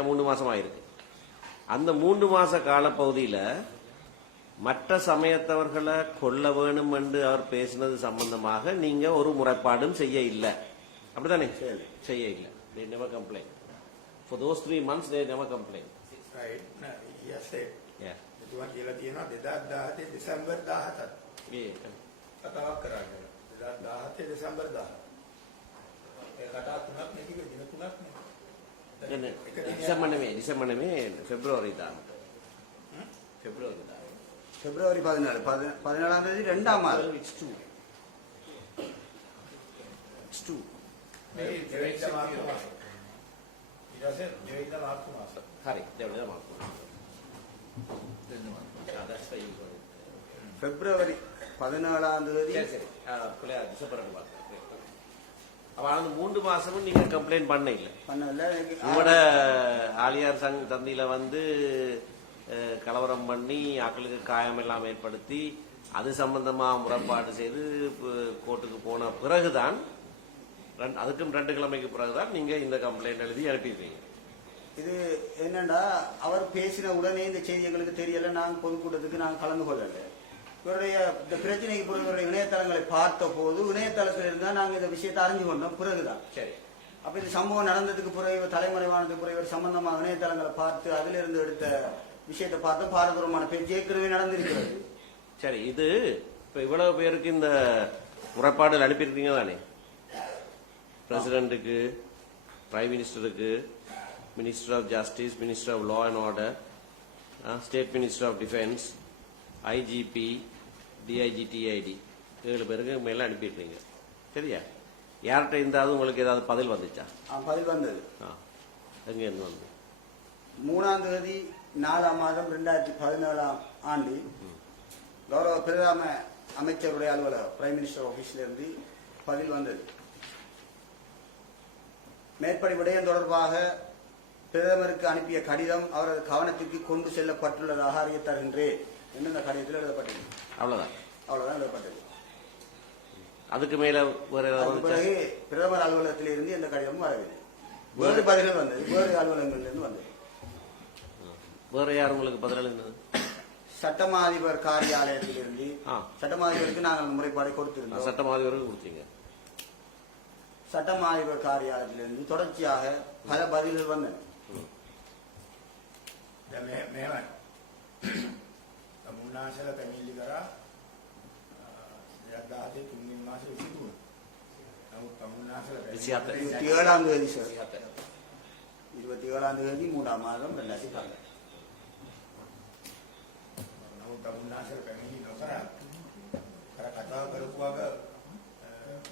3 மாசம் ஆகிருக்கு. அந்த 3 மாச காலப்பகுதியில மற்ற சமயத்தவர்களை கொல்ல வேணும் என்று அவர் பேசினது சம்பந்தமாக நீங்க ஒரு முறைப்பாடும் செய்ய இல்லை, அப்படித்தானே? செய்ய இல்லை. They never complain. For those 3 months they never complain. Right. Yes, sir. Yeah. එතුමා කියලා තියෙනවා 2017 දෙසැම්බර් 17. Yeah. කතාවක් කරා කියලා. 2017 දෙසැම්බර් 10. ඒ කතා තුනක් නෙකි දින තුනක් නේ. December නෙමෙයි, February தான். February தான். பிப்ரவரி 17ஆம் தேதி 2ஆம் மாதம். It's two. It's two. ජෙවිත මාර්තු මාස. ඊට පස්සේ ජෙවිත මාර්තු මාස. හරි. දෙවෙනිදා මාර්තු මාස. that's why you got it. பிப்ரவரி 17ஆம் தேதி சரி சரி. பிள்ளையா டிசம்பர் மாசம். அப்ப அந்த 3 மாசமும் நீங்க கம்ப்ளைண்ட் பண்ண இல்ல. பண்ணல. உங்களோட ஆலியார் சங்க தந்தியில வந்து கலவரம் பண்ணி ஆக்களுக்கு காயம் எல்லாம் ஏற்படுத்தி அது சம்பந்தமா முறைப்பாடு செய்து கோர்ட்டுக்கு போன பிறகுதான் அதுக்கும் 2 கிழமைக்கு பிறகுதான் நீங்க இந்த கம்ப்ளைண்ட் எழுதி அனுப்பிடுவீங்க. இது என்னண்டா அவர் பேசின உடனே இந்த செய்தி எங்களுக்கு தெரியல. நாங்கள் பொதுக்கூட்டத்துக்கு நாங்கள் கலந்து கொள்ளல. இவருடைய இந்த பிரச்சனைக்கு பிறகு இவருடைய இணையதளங்களை பார்த்த போது இணையதளத்தில் இருந்தா நாங்கள் இந்த விஷயத்தை அறிஞ்சு கொண்டோம் பிறகுதான். சரி. அப்ப இந்த சம்பவம் நடந்ததுக்கு பிறகு இவர் தலைமறைவானதுக்கு பிறகு இவர் சம்பந்தமாக இணையதளங்களை பார்த்து அதுல இருந்து எடுத்த விஷயத்தை பார்த்து பாரதூரமான பேச்சு ஏற்கனவே நடந்திருக்கிறது. சரி. இது இப்ப இவ்வளவு பேருக்கு இந்த முறைப்பாடு அனுப்பியிருக்கீங்க தானே? பிரசிடென்ட்டுக்கு, பிரைம் மினிஸ்டருக்கு, minister of justice, minister of law and order, state minister of defence, IGP, DIG TID 7 பேருக்கு மேல அனுப்பியிருக்கீங்க. சரியா? யார்கிட்ட இருந்தாலும் உங்களுக்கு ஏதாவது பதில் வந்துச்சா? பதில் வந்தது. எங்க இருந்து வந்து? 3ஆம் தேதி 4ஆம் மாதம் 2017ஆம் ஆண்டு கௌரவ பிரதம அமைச்சருடைய அலுவலகம் பிரைம் மினிஸ்டர் ஆபீஸ்ல இருந்து பதில் வந்தது. மேற்படி விடயம் தொடர்பாக பிரதமருக்கு அனுப்பிய கடிதம் அவரது கவனத்திற்கு கொண்டு செல்லப்பட்டுள்ளதாக அறிய தருகின்றேன் என்று இந்த கடிதத்தில் எழுதப்பட்டது. அவ்வளவுதான். அவ்வளவுதான் எழுதப்பட்டது. அதுக்கு மேல பிறகு பிரதமர் அலுவலகத்தில் இருந்து எந்த கடிதமும் வரவில்லை. வேறு பதில்கள் வந்தது. வேறு அலுவலகங்களில் இருந்து வந்தது. வேற யார் உங்களுக்கு பதில் எழுந்தது? சட்டமா அதிபர் காரியாலயத்திலிருந்து சட்டமா அதிபருக்கு நாங்கள் முறைப்பாடை கொடுத்திருந்தோம். சட்டமா அதிபருக்கு கொடுத்தீங்க. சட்டமா அதிபர் காரியாலயத்திலிருந்து தொடர்ச்சியாக பல பதில்கள் வந்தன. මුන්නාසල පැමිණිලි කරා 2010 තුන්වෙනි මාසේ 23. නමුත් මුන්නාසල 27ஆம் தேதி சார். 27ஆம் தேதி 3ஆம் மாதம் 2010. නමුත් මුන්නාසල පැමිණිලි නොකරා අර කතා කරපුවාග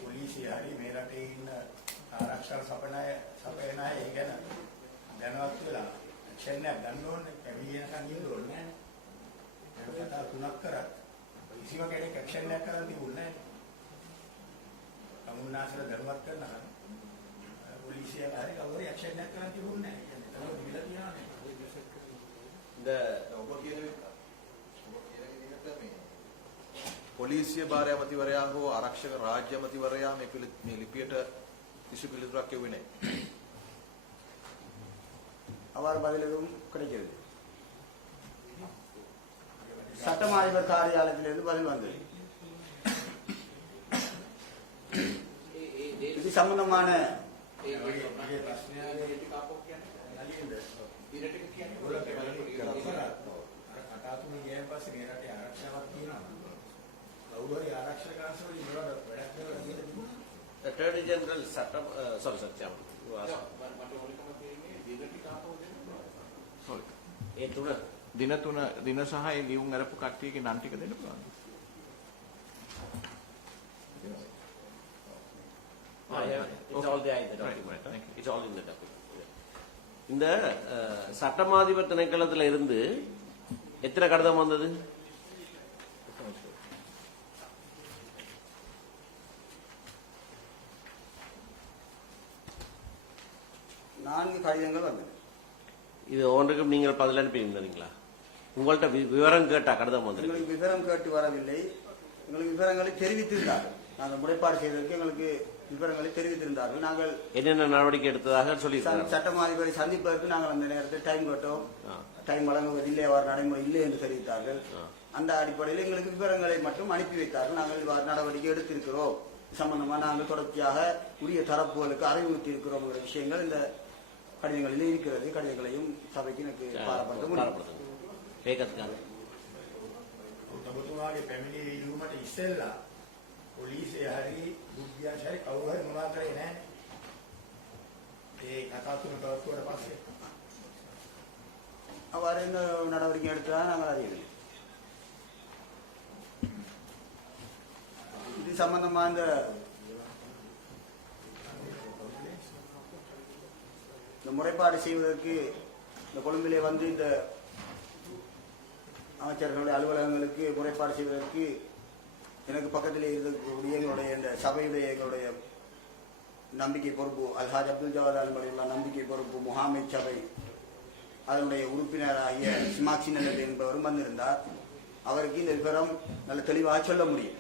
පොලිසිය හරි මේ රටේ ඉන්න ආරක්ෂක සපයන අය ඒ ගැන දැනවත් වෙලා ඇක්ෂන් එකක් ගන්න ඕනේ. පැමිණිලියනකන් ඉන්න ඕනේ නැහැ. කතා 3ක් කරා කිසිම කෙනෙක් ඇක්ෂන් එකක් කරන් තිබුණේ නැහැ. අමුන්නාසල ධර්මවත් කරනවා පොලිසිය හරි කවුරු ඇක්ෂන් එකක් කරන් තිබුණේ නැහැ. ඒක තමයි දිවිලා තියන්නේ. இந்த ඔබ කියන පොලිසිය භාරය අමතිවරයා හෝ ආරක්ෂක රාජ්‍ය අමතිවරයා මේ ලිපියට කිසි පිළිතුරක් ලැබුවේ නැහැ. அவ்வாறு பதில் எதுவும் கிடைக்கிறது. சட்டமா அதிபர் காரியாலயத்திலிருந்து பதில் வந்தது. இது சம்பந்தமான Attorney General Satam, sorry, Satyam. ඒ තුන දින සහ ඒ ලියුම් අරපු කට්ටියගේ නම් ටික දෙන්න පුළුවන්ද? It's all there in the document. Thank you. It's all in the document. இந்த சட்டமாதிபர் திணைக்களத்துல இருந்து எத்தனை கடிதம் வந்தது? நான்கு கடிதங்கள் வந்தது. இது ஒன்றுக்கும் நீங்கள் பதில் அனுப்பி இருந்தீங்களா? உங்கள்கிட்ட விவரம் கேட்டா கடிதம் வந்து? எங்களுக்கு விவரம் கேட்டு வரவில்லை. எங்களுக்கு விவரங்களை தெரிவித்திருந்தார்கள். நாங்கள் முறைப்பாடு செய்ததற்கு எங்களுக்கு விவரங்களை தெரிவித்திருந்தார்கள். நாங்கள் என்னென்ன நடவடிக்கை எடுத்ததாக சொல்லி சட்டமா அதிபரை சந்திப்பதற்கு நாங்கள் அந்த நேரத்தில் டைம் கேட்டோம். டைம் வழங்குவதில்லை, அவர் நடைமுறை இல்லை என்று தெரிவித்தார்கள். அந்த அடிப்படையில் எங்களுக்கு விவரங்களை மட்டும் அனுப்பி வைத்தார்கள். நாங்கள் இவ்வாறு நடவடிக்கை எடுத்திருக்கிறோம், சம்பந்தமா நாங்கள் தொடர்ச்சியாக உரிய தரப்புகளுக்கு அறிவுறுத்தி இருக்கிறோம் என்ற விஷயங்கள் இந்த கடிதங்களில் இருக்கிறது. கடிதங்களையும் சபைக்கு எனக்கு பாரப்படுத்த முடியும். ඔබතුමාගේ පැමිණිලි ඉල්ලුමට ඉස්සෙල්ලා පොලිසිය හරි බුද්ධියන් හරි කවුරු හරි මොනවා කරේ නැහැ. ඒ කතා තුන තවස්තුවට පස්සේ அவ்வாறு என்ன நடவடிக்கை எடுத்ததாக நாங்கள் அறியவில்லை. இது சம்பந்தமா இந்த முறைப்பாடு செய்வதற்கு இந்த கொழும்பிலே வந்து இந்த அமைச்சர்களுடைய அலுவலகங்களுக்கு முறைப்பாடு செய்வதற்கு எனக்கு பக்கத்திலே இருக்கக்கூடிய எங்களுடைய இந்த சபையுடைய எங்களுடைய நம்பிக்கை பொறுப்பு அல்ஹாஜ் அப்துல் ஜவாத் அல்மலில்லா நம்பிக்கை பொறுப்பு முஹாமித் சபை அதனுடைய உறுப்பினராகிய சிமாக்சி நல்லது என்பவரும் வந்திருந்தார். அவருக்கு இந்த விவரம் நல்ல தெளிவாக சொல்ல முடியும்.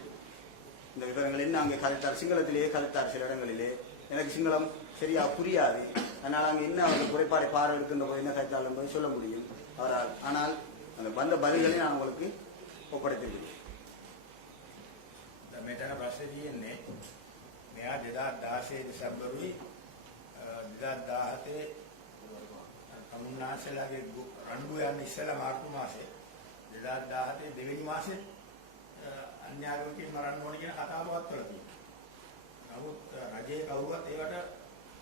இந்த விவரங்கள் என்ன அங்கே கதைத்தார், சிங்களத்திலேயே கதைத்தார். சில இடங்களிலே எனக்கு சிங்களம் சரியா புரியாது. அதனால் அங்கே என்ன அவர்கள் குறைபாடை பாடம் எடுக்கின்ற போது என்ன கதைத்தால் என்பதை சொல்ல முடியும் அவரால். ஆனால் அந்த வந்த பதில்களை நான் உங்களுக்கு ஒப்படைத்திருக்கிறேன். මෙතන ප්‍රශ්නේ තියෙන්නේ මෙයා 2016 දෙසැම්බරුවේ 2017 තමුන්නාසලාගේ රණ්ඩුව යන ඉස්සෙල්ලා මාර්තු මාසේ 2017 දෙවෙනි මාසේ අන්‍යාගමිකයන් මරන්න ඕන කියන කතාවවත් කරලා තියෙනවා. නමුත් රජයේ කවුරුවත් ඒවට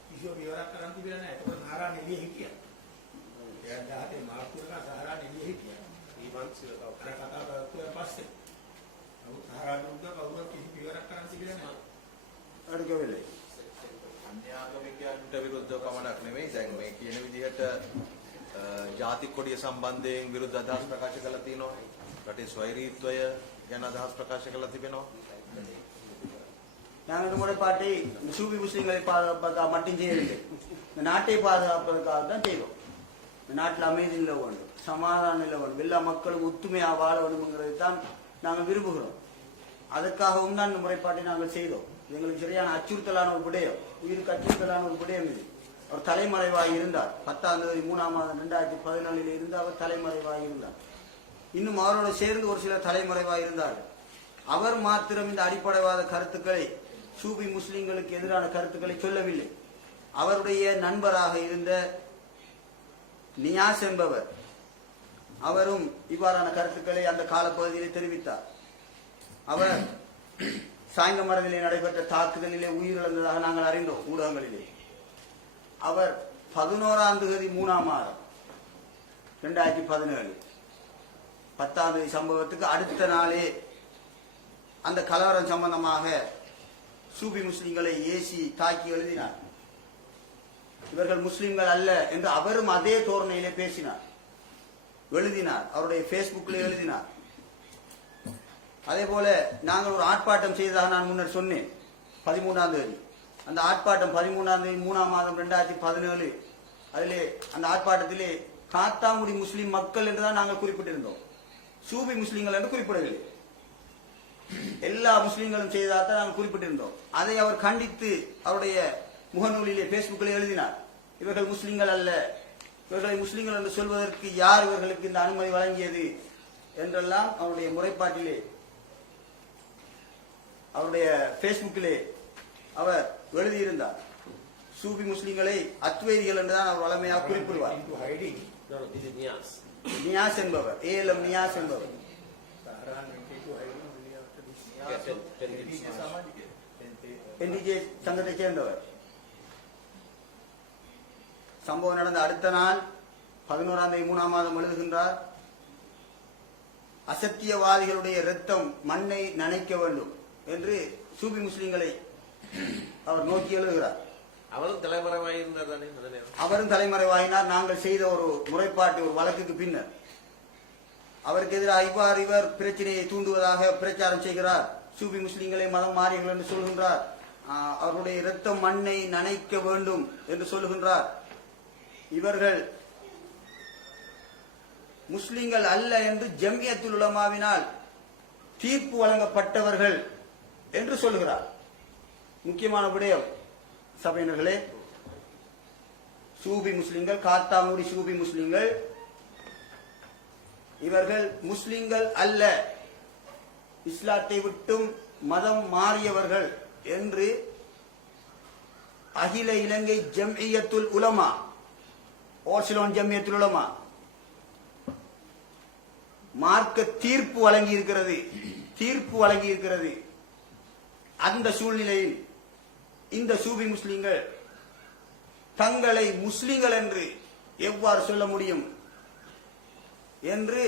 කිසිම විවරයක් කරන් තිබෙන්නේ නැහැ. ඒක සහරා නෙලිය හිටියා. 2017 මාර්තු එක සහරා නෙලිය හිටියා. මේ වන්ස් අර කතාව කරලා පස්සේ අඩුකවෙලේ අන්‍යාගමිකයන්ට විරුද්ධව පමණක් නෙමෙයි දැන් මේ කියන විදිහට ජාතික කොඩිය සම්බන්ධයෙන් විරුද්ධ අදහස් ප්‍රකාශ කළා තියෙනවා. රටේ ස්වෛරීත්වය ගැන අදහස් ප්‍රකාශ කළා තිබෙනවා. நாங்கள் முறைப்பாட்டை சூபி முஸ்லீம்களை பாதுகாப்பதற்காக மட்டும் செய்யவில்லை. இந்த நாட்டை பாதுகாப்பதற்காக தான் செய்வோம். இந்த நாட்டில் அமைதி நில வேண்டும், சமாதானம் நில வேண்டும், எல்லா மக்களும் ஒத்துமையாக வாழ வேண்டும்ங்கிறது தான் நாங்கள் விரும்புகிறோம். அதற்காகவும் தான் இந்த முறைப்பாட்டை நாங்கள் செய்தோம். எங்களுக்கு சரியான அச்சுறுத்தலான ஒரு விடயம், உயிருக்கு அச்சுறுத்தலான ஒரு விடயம் இது. அவர் தலைமறைவாகி இருந்தார். 10ஆம் தேதி 3ஆம் மாதம் 2014 இருந்து அவர் தலைமறைவாகி இருந்தார். இன்னும் அவரோடு சேர்ந்து ஒரு சிலர் தலைமறைவாகி இருந்தார்கள். அவர் மாத்திரம் இந்த அடிப்படைவாத கருத்துக்களை சூபி முஸ்லிம்களுக்கு எதிரான கருத்துக்களை சொல்லவில்லை. அவருடைய நண்பராக இருந்த நியாஸ் என்பவர் அவரும் இவ்வாறான கருத்துக்களை அந்த காலப்பகுதியிலே தெரிவித்தார். அவர் சாய்ந்தமரத்திலே நடைபெற்ற தாக்குதலிலே உயிரிழந்ததாக நாங்கள் அறிந்தோம் ஊடகங்களிலே. அவர் 11ஆம் தேதி 3ஆம் மாதம் 2017 10ஆம் தேதி சம்பவத்துக்கு அடுத்த நாளே அந்த கலவரம் சம்பந்தமாக சூபி முஸ்லிம்களை ஏசி தாக்கி எழுதினார். இவர்கள் முஸ்லிம்கள் அல்ல என்று அவரும் அதே தோரணையிலே பேசினார், எழுதினார், அவருடைய பேஸ்புக்கில் எழுதினார். அதே போல நாங்கள் ஒரு ஆர்ப்பாட்டம் செய்ததாக நான் முன்னர் சொன்னேன் 13ஆம் தேதி. அந்த ஆர்ப்பாட்டம் 13ஆம் தேதி 3ஆம் மாதம் 2017 அதிலே அந்த ஆர்ப்பாட்டத்திலே காத்தாங்குடி முஸ்லிம் மக்கள் என்றுதான் நாங்கள் குறிப்பிட்டிருந்தோம், சூபி முஸ்லிம்கள் என்று குறிப்பிடவில்லை. எல்லா முஸ்லிம்களும் செய்ததாக நாங்கள் குறிப்பிட்டிருந்தோம். அதை அவர் கண்டித்து அவருடைய முகநூலிலே பேஸ்புக்கில் எழுதினார். இவர்கள் முஸ்லிம்கள் அல்ல, இவர்களை முஸ்லிம்கள் என்று சொல்வதற்கு யார் இவர்களுக்கு இந்த அனுமதி வழங்கியது என்றெல்லாம் அவருடைய முறைப்பாட்டிலே அவருடைய பேஸ்புக்கிலே அவர் எழுதியிருந்தார். சூபி முஸ்லிம்களை அத்வைதிகள் என்றுதான் அவர் வளமையாக குறிப்பிடுவார். நியாஸ் என்பவர், ஏலம் நியாஸ் என்பவர் என்டிஜே சங்கத்தை சேர்ந்தவர். சம்பவம் நடந்த அடுத்த நாள் 11ஆம் தேதி 3ஆம் மாதம் எழுதுகின்றார், அசத்தியவாதிகளுடைய இரத்தம் மண்ணை நனைக்க வேண்டும் என்று சூபி முஸ்லிம்களை அவர் நோக்கி எழுதுகிறார். அவரும் தலைமறைவாயிருந்தார் தானே? அவரும் தலைமறைவாயினார். நாங்கள் செய்த ஒரு முறைப்பாட்டு ஒரு வழக்குக்கு பின்னர் அவருக்கு எதிராக இவ்வாறு இவர் பிரச்சனையை தூண்டுவதாக பிரச்சாரம் செய்கிறார். சூபி முஸ்லிம்களை மதம் மாறியர்கள் என்று சொல்கின்றார். அவருடைய இரத்தம் மண்ணை நனைக்க வேண்டும் என்று சொல்லுகின்றார். இவர்கள் முஸ்லிம்கள் அல்ல என்று ஜம்இயத்துல் உலமாவினால் தீர்ப்பு வழங்கப்பட்டவர்கள் என்று சொல்லுகிறார். முக்கியமான விடயம் சபையினர்களே, சூபி முஸ்லிம்கள், காத்தாங்குடி சூபி முஸ்லிம்கள் இவர்கள் முஸ்லிம்கள் அல்ல, இஸ்லாத்தை விட்டும் மதம் மாறியவர்கள் என்று அகில இலங்கை ஜம்இயத்துல் உலமா, ஓர்சிலோன் ஜம்இயத்துல் உலமா மார்க்க தீர்ப்பு வழங்கி இருக்கிறது. அந்த சூழ்நிலையில் இந்த சூபி முஸ்லிம்கள் தங்களை முஸ்லிம்கள் என்று எவ்வாறு சொல்ல முடியும் என்று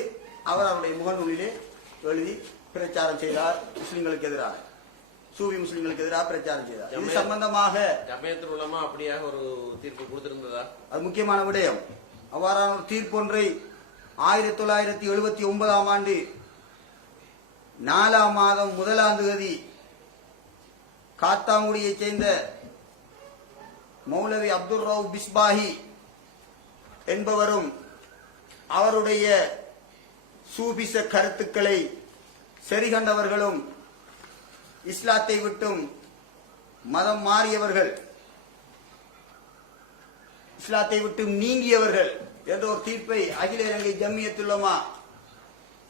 அவர் அவருடைய முகநூலிலே எழுதி பிரச்சாரம் செய்தார் முஸ்லிம்களுக்கு எதிராக. சூஃபி முஸ்லிம்களுக்கு எதிராக பிரச்சாரம் செய்தார். இது ஜமாத் சம்பந்தமாக ஜமியத்துல் உலமா அப்படியாக ஒரு தீர்ப்பு கொடுத்திருந்ததா? அது முக்கியமான விடயம். அவ்வாறான ஒரு தீர்ப்பொன்றை 1979 ஆண்டு 4 மாதம் 1 தேதி காத்தாங்குடியைச் சேர்ந்த மௌலவி அப்துல் ரவுப் பிஸ்பாஹி என்பவரும் அவருடைய சூபிச கருத்துக்களை சரிகண்டவர்களும் இஸ்லாத்தை விட்டும் மதம் மாறியவர்கள், இஸ்லாத்தை விட்டு நீங்கியவர்கள் என்ற ஒரு தீர்ப்பை அகில இலங்கை ஜம்மியத்துல் உலமா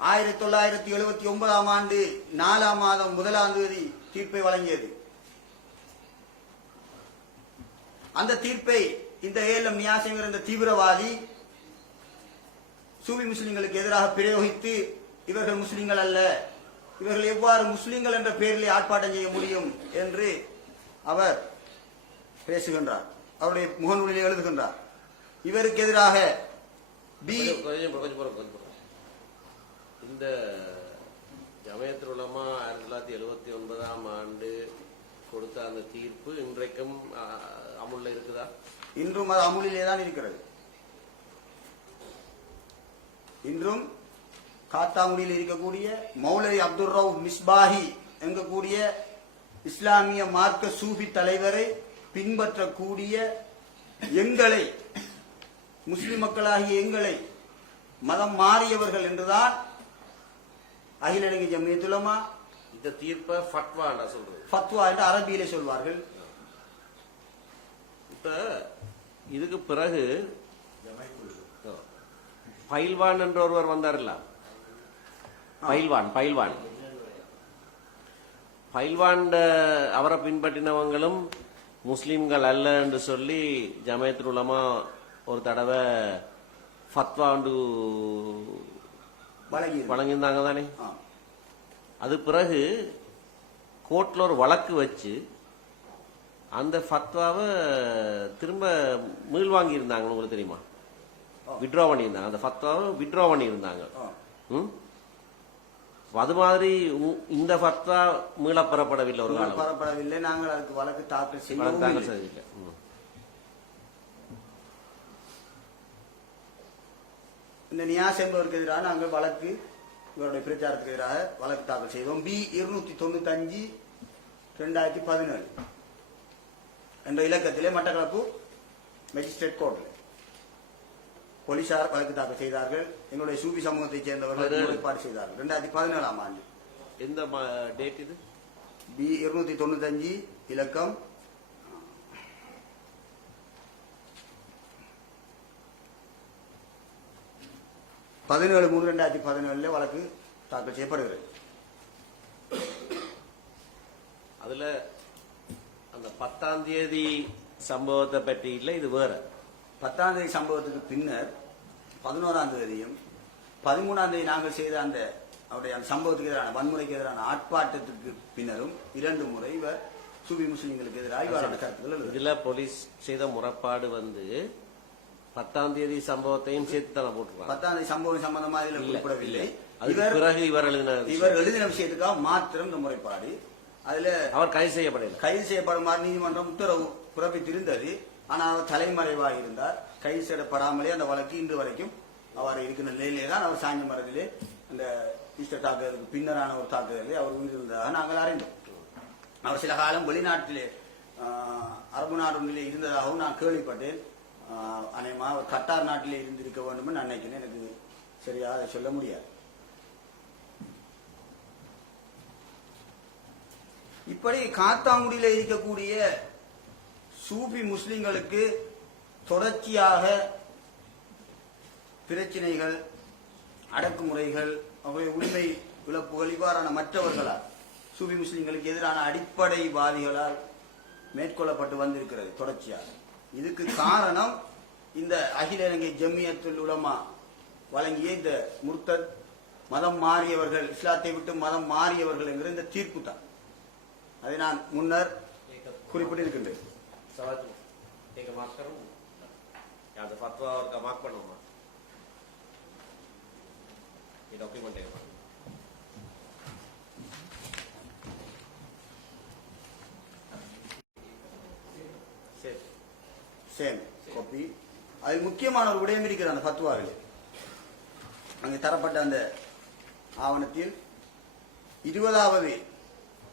1979 ஆண்டு 4 மாதம் 1 தேதி தீர்ப்பை வழங்கியது. அந்த தீர்ப்பை இந்த ஏலம் நியாசங்கிற இந்த தீவிரவாதி சூஃபி முஸ்லிம்களுக்கு எதிராக பிரயோகித்து, இவர்கள் முஸ்லிம்கள் அல்ல, இவர்கள் எவ்வாறு முஸ்லிம்கள் என்ற பெயரிலே ஆர்ப்பாட்டம் செய்ய முடியும் என்று அவர் பேசுகின்றார். அவருடைய முகநூலிலே எழுதுகின்றார். இவருக்கு எதிராக இந்த ஜமியத்துல் உலமா 1979 ஆண்டு கொடுத்த அந்த தீர்ப்பு இன்றைக்கும் அமுல்ல இருக்குதா? இன்றும் அது அமுலிலே தான் இருக்கிறது. இன்றும் காத்தாங்குடியில் இருக்கக்கூடிய மௌலவி அப்துல் ரவுப் மிஸ்பாஹி என்கக்கூடிய இஸ்லாமிய மார்க்க சூஃபி தலைவரை பின்பற்றக்கூடிய எங்களை, முஸ்லிம் மக்களாகிய எங்களை மதம் மாறியவர்கள் என்றுதான் அகில இலங்கை ஜம்மியத்துல் உலமா இந்த தீர்ப்பை ஃபத்வா சொல்றது. ஃபத்வா என்று அரபியிலே சொல்வார்கள். இப்ப இதுக்கு பிறகு பைல்வான் என்ற ஒருவர் வந்தார்ல, பைல்வான் அவரை பின்பற்றினவங்களும் முஸ்லிம்கள் அல்ல என்று சொல்லி ஜமியத்துல் உலமா ஒரு தடவை ஃபத்வா வழங்கியிருந்தாங்க தானே. அது பிறகு கோர்ட்ல ஒரு வழக்கு வச்சு அந்த ஃபத்வாவை திரும்ப மீள் வாங்கி இருந்தாங்க. உங்களுக்கு தெரியுமா? விட்ரா பண்ணியிருந்தாங்க. அந்த ஃபத்வாவை விட்ரா பண்ணியிருந்தாங்க. அது மாதிரி இந்த ஃபத்வா மீளப்பெறப்படவில்லை, ஒரு காலம் பெறப்படவில்லை. நாங்கள் அதுக்கு வழக்கு தாக்கல் செய்யவில்லை. இந்த நியாஸ் என்பவருக்கு எதிராக நாங்கள் வழக்கு, இவருடைய பிரச்சாரத்துக்கு எதிராக வழக்கு தாக்கல் செய்தோம். B-295 2017 என்ற இலக்கத்திலே மட்டக்களப்பு மேஜிஸ்ட்ரேட் கோர்ட்டில் போலீசார் வழக்கு தாக்கல் செய்தார்கள். எங்களுடைய சூஃபி சமூகத்தைச் சேர்ந்தவர்கள் ஏற்பாடு செய்தார்கள். 2017 ஆண்டு. எந்த டேட் இது? B-295 இலக்கம் 17/3/2017 வழக்கு தாக்கல் செய்யப்படுகிறது. அதுல அந்த 10ஆம் தேதி சம்பவத்தை பற்றி இல்லை, இது வேற. 10ஆம் தேதி சம்பவத்துக்கு பின்னர் 11ஆம் தேதியும் 13ஆம் தேதி நாங்கள் செய்த அந்த அவருடைய அந்த சம்பவத்துக்கு எதிரான வன்முறைக்கு எதிரான ஆர்ப்பாட்டத்திற்கு பின்னரும் 2 முறை இவர் சூஃபி முஸ்லிம்களுக்கு எதிராக இவரான கருத்துக்கள். இதுல போலீஸ் செய்த முறைப்பாடு 10ஆம் தேதி சம்பவத்தையும் சேர்த்து தான் போட்டுருக்காங்க. 10ஆம் தேதி சம்பவம் சம்பந்தமாக இதில் குறிப்பிடவில்லை. பிறகு இவர் எழுதின விஷயத்துக்காக மாத்திரம் இந்த முறைப்பாடு. அதுல அவர் கைது செய்யப்படவில்லை. கைது செய்யப்படுமாறு நீதிமன்றம் உத்தரவு பிறப்பித்திருந்தது. ஆனால் அவர் தலைமறைவாக இருந்தார். கைது செய்யப்படாமலே அந்த வழக்கு இன்று வரைக்கும் அவர் இருக்கிற நிலையிலே தான் அவர் சாய்ந்த மரத்திலே அந்த ஈஸ்டர் தாக்குதலுக்கு பின்னரான ஒரு தாக்குதலை அவர் உயிரிழந்ததாக நாங்கள் அறிந்தோம். அவர் சில காலம் வெளிநாட்டிலே அரபு நாடுகளிலே இருந்ததாகவும் நான் கேள்விப்பட்டேன். அநேகமாக அவர் கட்டார் நாட்டிலே இருந்திருக்க வேண்டும் என்று நினைக்கிறேன். எனக்கு சரியா அதை சொல்ல முடியாது. இப்படி காத்தாங்குடியில் இருக்கக்கூடிய சூஃபி முஸ்லிம்களுக்கு தொடர்ச்சியாக பிரச்சனைகள், அடக்குமுறைகள், அவருடைய உரிமை இழப்புகள் இவ்வாறான மற்றவர்களால் சூஃபி முஸ்லிம்களுக்கு எதிரான அடிப்படைவாதிகளால் மேற்கொள்ளப்பட்டு வந்திருக்கிறது தொடர்ச்சியாக. இதுக்கு காரணம் இந்த அகில இலங்கை ஜம்மியத்துல் உலமா வழங்கிய இந்த முர்த்தத், மதம் மாறியவர்கள், இஸ்லாத்தை விட்டு மதம் மாறியவர்கள் என்கிற இந்த தீர்ப்பு தான். அதை நான் முன்னர் குறிப்பிட்டிருக்கின்றேன். Same copy. அதில் முக்கியமான ஒரு விடயம் இருக்கிற அந்த ஃபத்வாவில் அங்கே தரப்பட்ட அந்த ஆவணத்தில் 20வது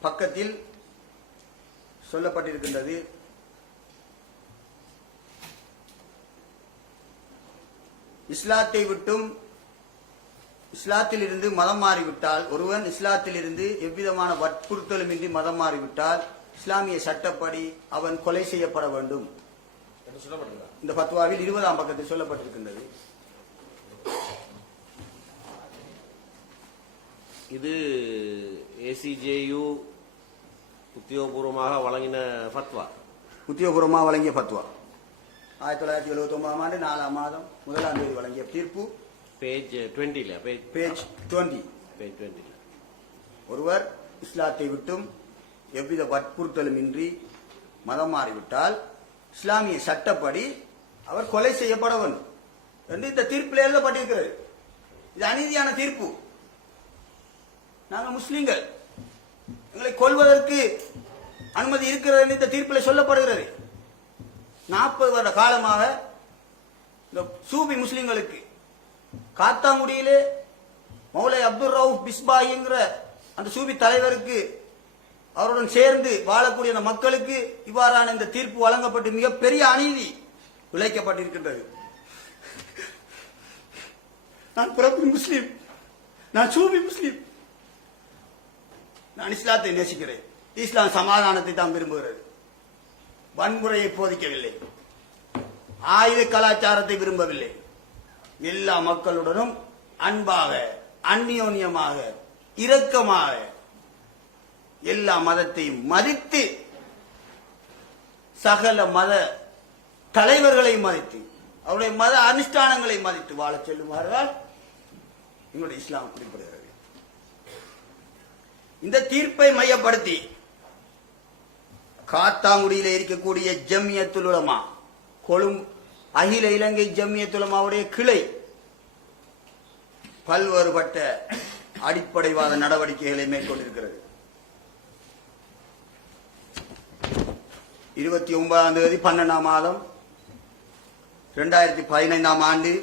பக்கத்தில் சொல்லப்பட்டிருக்கின்றது, இஸ்லாத்தை விட்டும் இஸ்லாத்தில் இருந்து மதம் மாறிவிட்டால், ஒருவன் இஸ்லாத்தில் இருந்து எவ்விதமான வற்புறுத்தலுமின்றி மதம் மாறிவிட்டால் இஸ்லாமிய சட்டப்படி அவன் கொலை செய்யப்பட வேண்டும். இந்த ஃபத்வாவில் 20ஆம் பக்கத்தில் சொல்லப்பட்டிருக்கின்றது. இது ஏசிஜேயு உத்தியோகபூர்வமாக வழங்கின ஃபத்வா. உத்தியோகபூர்வமாக வழங்கிய ஃபத்வா 1979ஆம் ஆண்டு 4ஆம் மாதம் 1ஆம் தேதி வழங்கிய தீர்ப்பு. பேஜ் 20ல பேஜ் 20. ஒருவர் இஸ்லாத்தை விட்டும் எவ்வித வற்புறுத்தலும் இன்றி மதம் மாறிவிட்டால் இஸ்லாமிய சட்டப்படி அவர் கொலை செய்யப்பட வேண்டும் என்று இந்த தீர்ப்பில் எழுதப்பட்டிருக்கிறது. இது அநீதியான தீர்ப்பு. நாங்கள் முஸ்லிம்கள், எங்களை கொல்வதற்கு அனுமதி இருக்கிறது என்று இந்த தீர்ப்பில் சொல்லப்படுகிறது. 40 வருட காலமாக இந்த சூபி முஸ்லிம்களுக்கு காத்தாங்குடியிலே மௌலை அப்துல் ரவுப் பிஸ்பாய் என்கிற அந்த சூபி தலைவருக்கு அவருடன் சேர்ந்து வாழக்கூடிய அந்த மக்களுக்கு இவ்வாறான இந்த தீர்ப்பு வழங்கப்பட்டு மிகப்பெரிய அநீதி விளைக்கப்பட்டிருக்கின்றது. நான் பிறப்பு முஸ்லீம், நான் சூபி முஸ்லீம், நான் இஸ்லாத்தை நேசிக்கிறேன். இஸ்லாம் சமாதானத்தை தான் விரும்புகிறது, வன்முறையை போதிக்கவில்லை, ஆயுத கலாச்சாரத்தை விரும்பவில்லை. எல்லா மக்களுடனும் அன்பாக, அந்நியோன்யமாக, இரக்கமாக எல்லா மதத்தையும் மதித்து, சகல மத தலைவர்களை மதித்து, அவருடைய மத அனுஷ்டானங்களை மதித்து வாழச் செல்லுமாறுதான் எங்களுடைய இஸ்லாம் குறிப்பிடுகிறது. இந்த தீர்ப்பை மையப்படுத்தி காத்தாங்குடியிலே இருக்கக்கூடிய ஜம்மியத்துல் உலமா, அகில இலங்கை ஜம்மியத்துல் உலமாவுடைய கிளை பல்வேறுபட்ட அடிப்படைவாத நடவடிக்கைகளை மேற்கொண்டிருக்கிறது. 29ஆம் தேதி 12ஆம் மாதம் 2015ஆம் ஆண்டு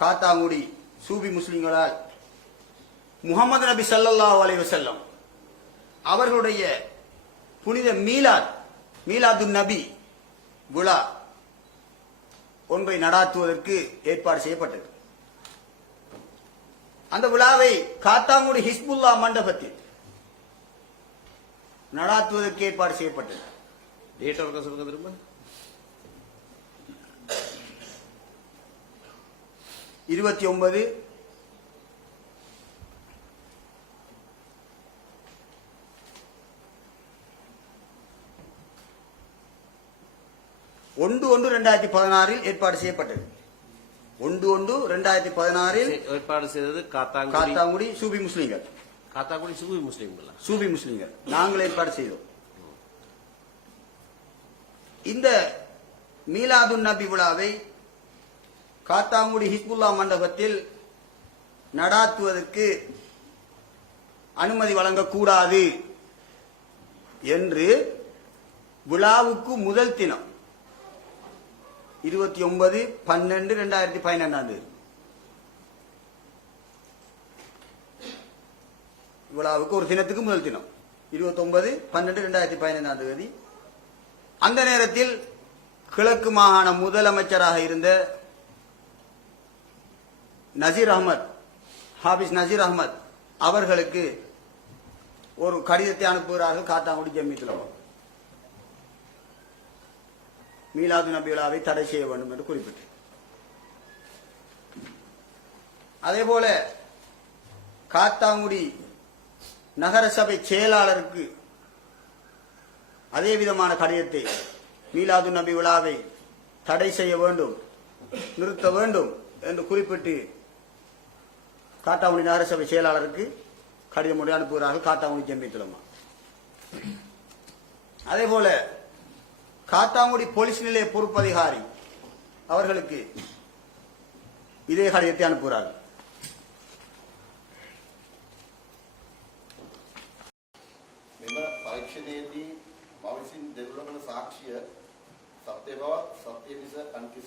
காத்தாங்குடி சூபி முஸ்லிம்களால் முஹம்மது நபி ஸல்லல்லாஹு அலைஹி வஸல்லம் அவர்களுடைய புனித மீலாதுன் நபி விழா ஒன்றை நடாத்துவதற்கு ஏற்பாடு செய்யப்பட்டது. அந்த விழாவை காத்தாங்குடி ஹிஸ்புல்லா மண்டபத்தில் நடாத்துவதற்கு ஏற்பாடு செய்யப்பட்டது. டேட் ஒருக்கா சொல்லுங்க திரும்ப. 29 1/1/2016 ஏற்பாடு செய்யப்பட்டது. 1/1/2016 ஏற்பாடு செய்தது காத்தாங்குடி சூபி முஸ்லிம்கள். காத்தாங்குடி சூபி முஸ்லிம்களா? சூபி முஸ்லிம்கள் நாங்கள் ஏற்பாடு செய்தோம். இந்த மீலாதுன் நபி விழாவை காத்தாங்குடி ஹிஸ்புல்லா மண்டபத்தில் நடாத்துவதற்கு அனுமதி வழங்கக்கூடாது என்று விழாவுக்கு முதல் தினம் 29/12/2012 விழாவுக்கு ஒரு தினத்துக்கு முதல் தினம் 29/12/2015 அந்த நேரத்தில் கிழக்கு மாகாண முதலமைச்சராக இருந்த ஹாபிஸ் நசீர் அஹ்மத் அவர்களுக்கு ஒரு கடிதத்தை அனுப்புகிறார்கள் காத்தாங்குடி ஜம்மியத்துல் உலமா. மீலாது நபி விழாவை தடை செய்ய வேண்டும் என்று குறிப்பிட்டு, அதேபோல காத்தாங்குடி நகரசபை செயலாளருக்கு அதே விதமான கடிதத்தை மீலாது நபி விழாவை தடை செய்ய வேண்டும், நிறுத்த வேண்டும் என்று குறிப்பிட்டு காத்தாங்குடி நகரசபை செயலாளருக்கு கடிதம் ஒன்றை அனுப்புகிறார்கள் காத்தாங்குடி ஜம்மியத்துல் உலமா. அதேபோல காத்தாங்குடி போலீஸ் நிலைய பொறுப்பதிகாரி அவர்களுக்கு இதே கடிதத்தை அனுப்புகிறார்கள். මෙම පරීක්ෂණයේදී මම විසින් දෙව්ලොවන සාක්ෂිය සත්‍ය බවත් සත්‍ය මිස අන් කිසි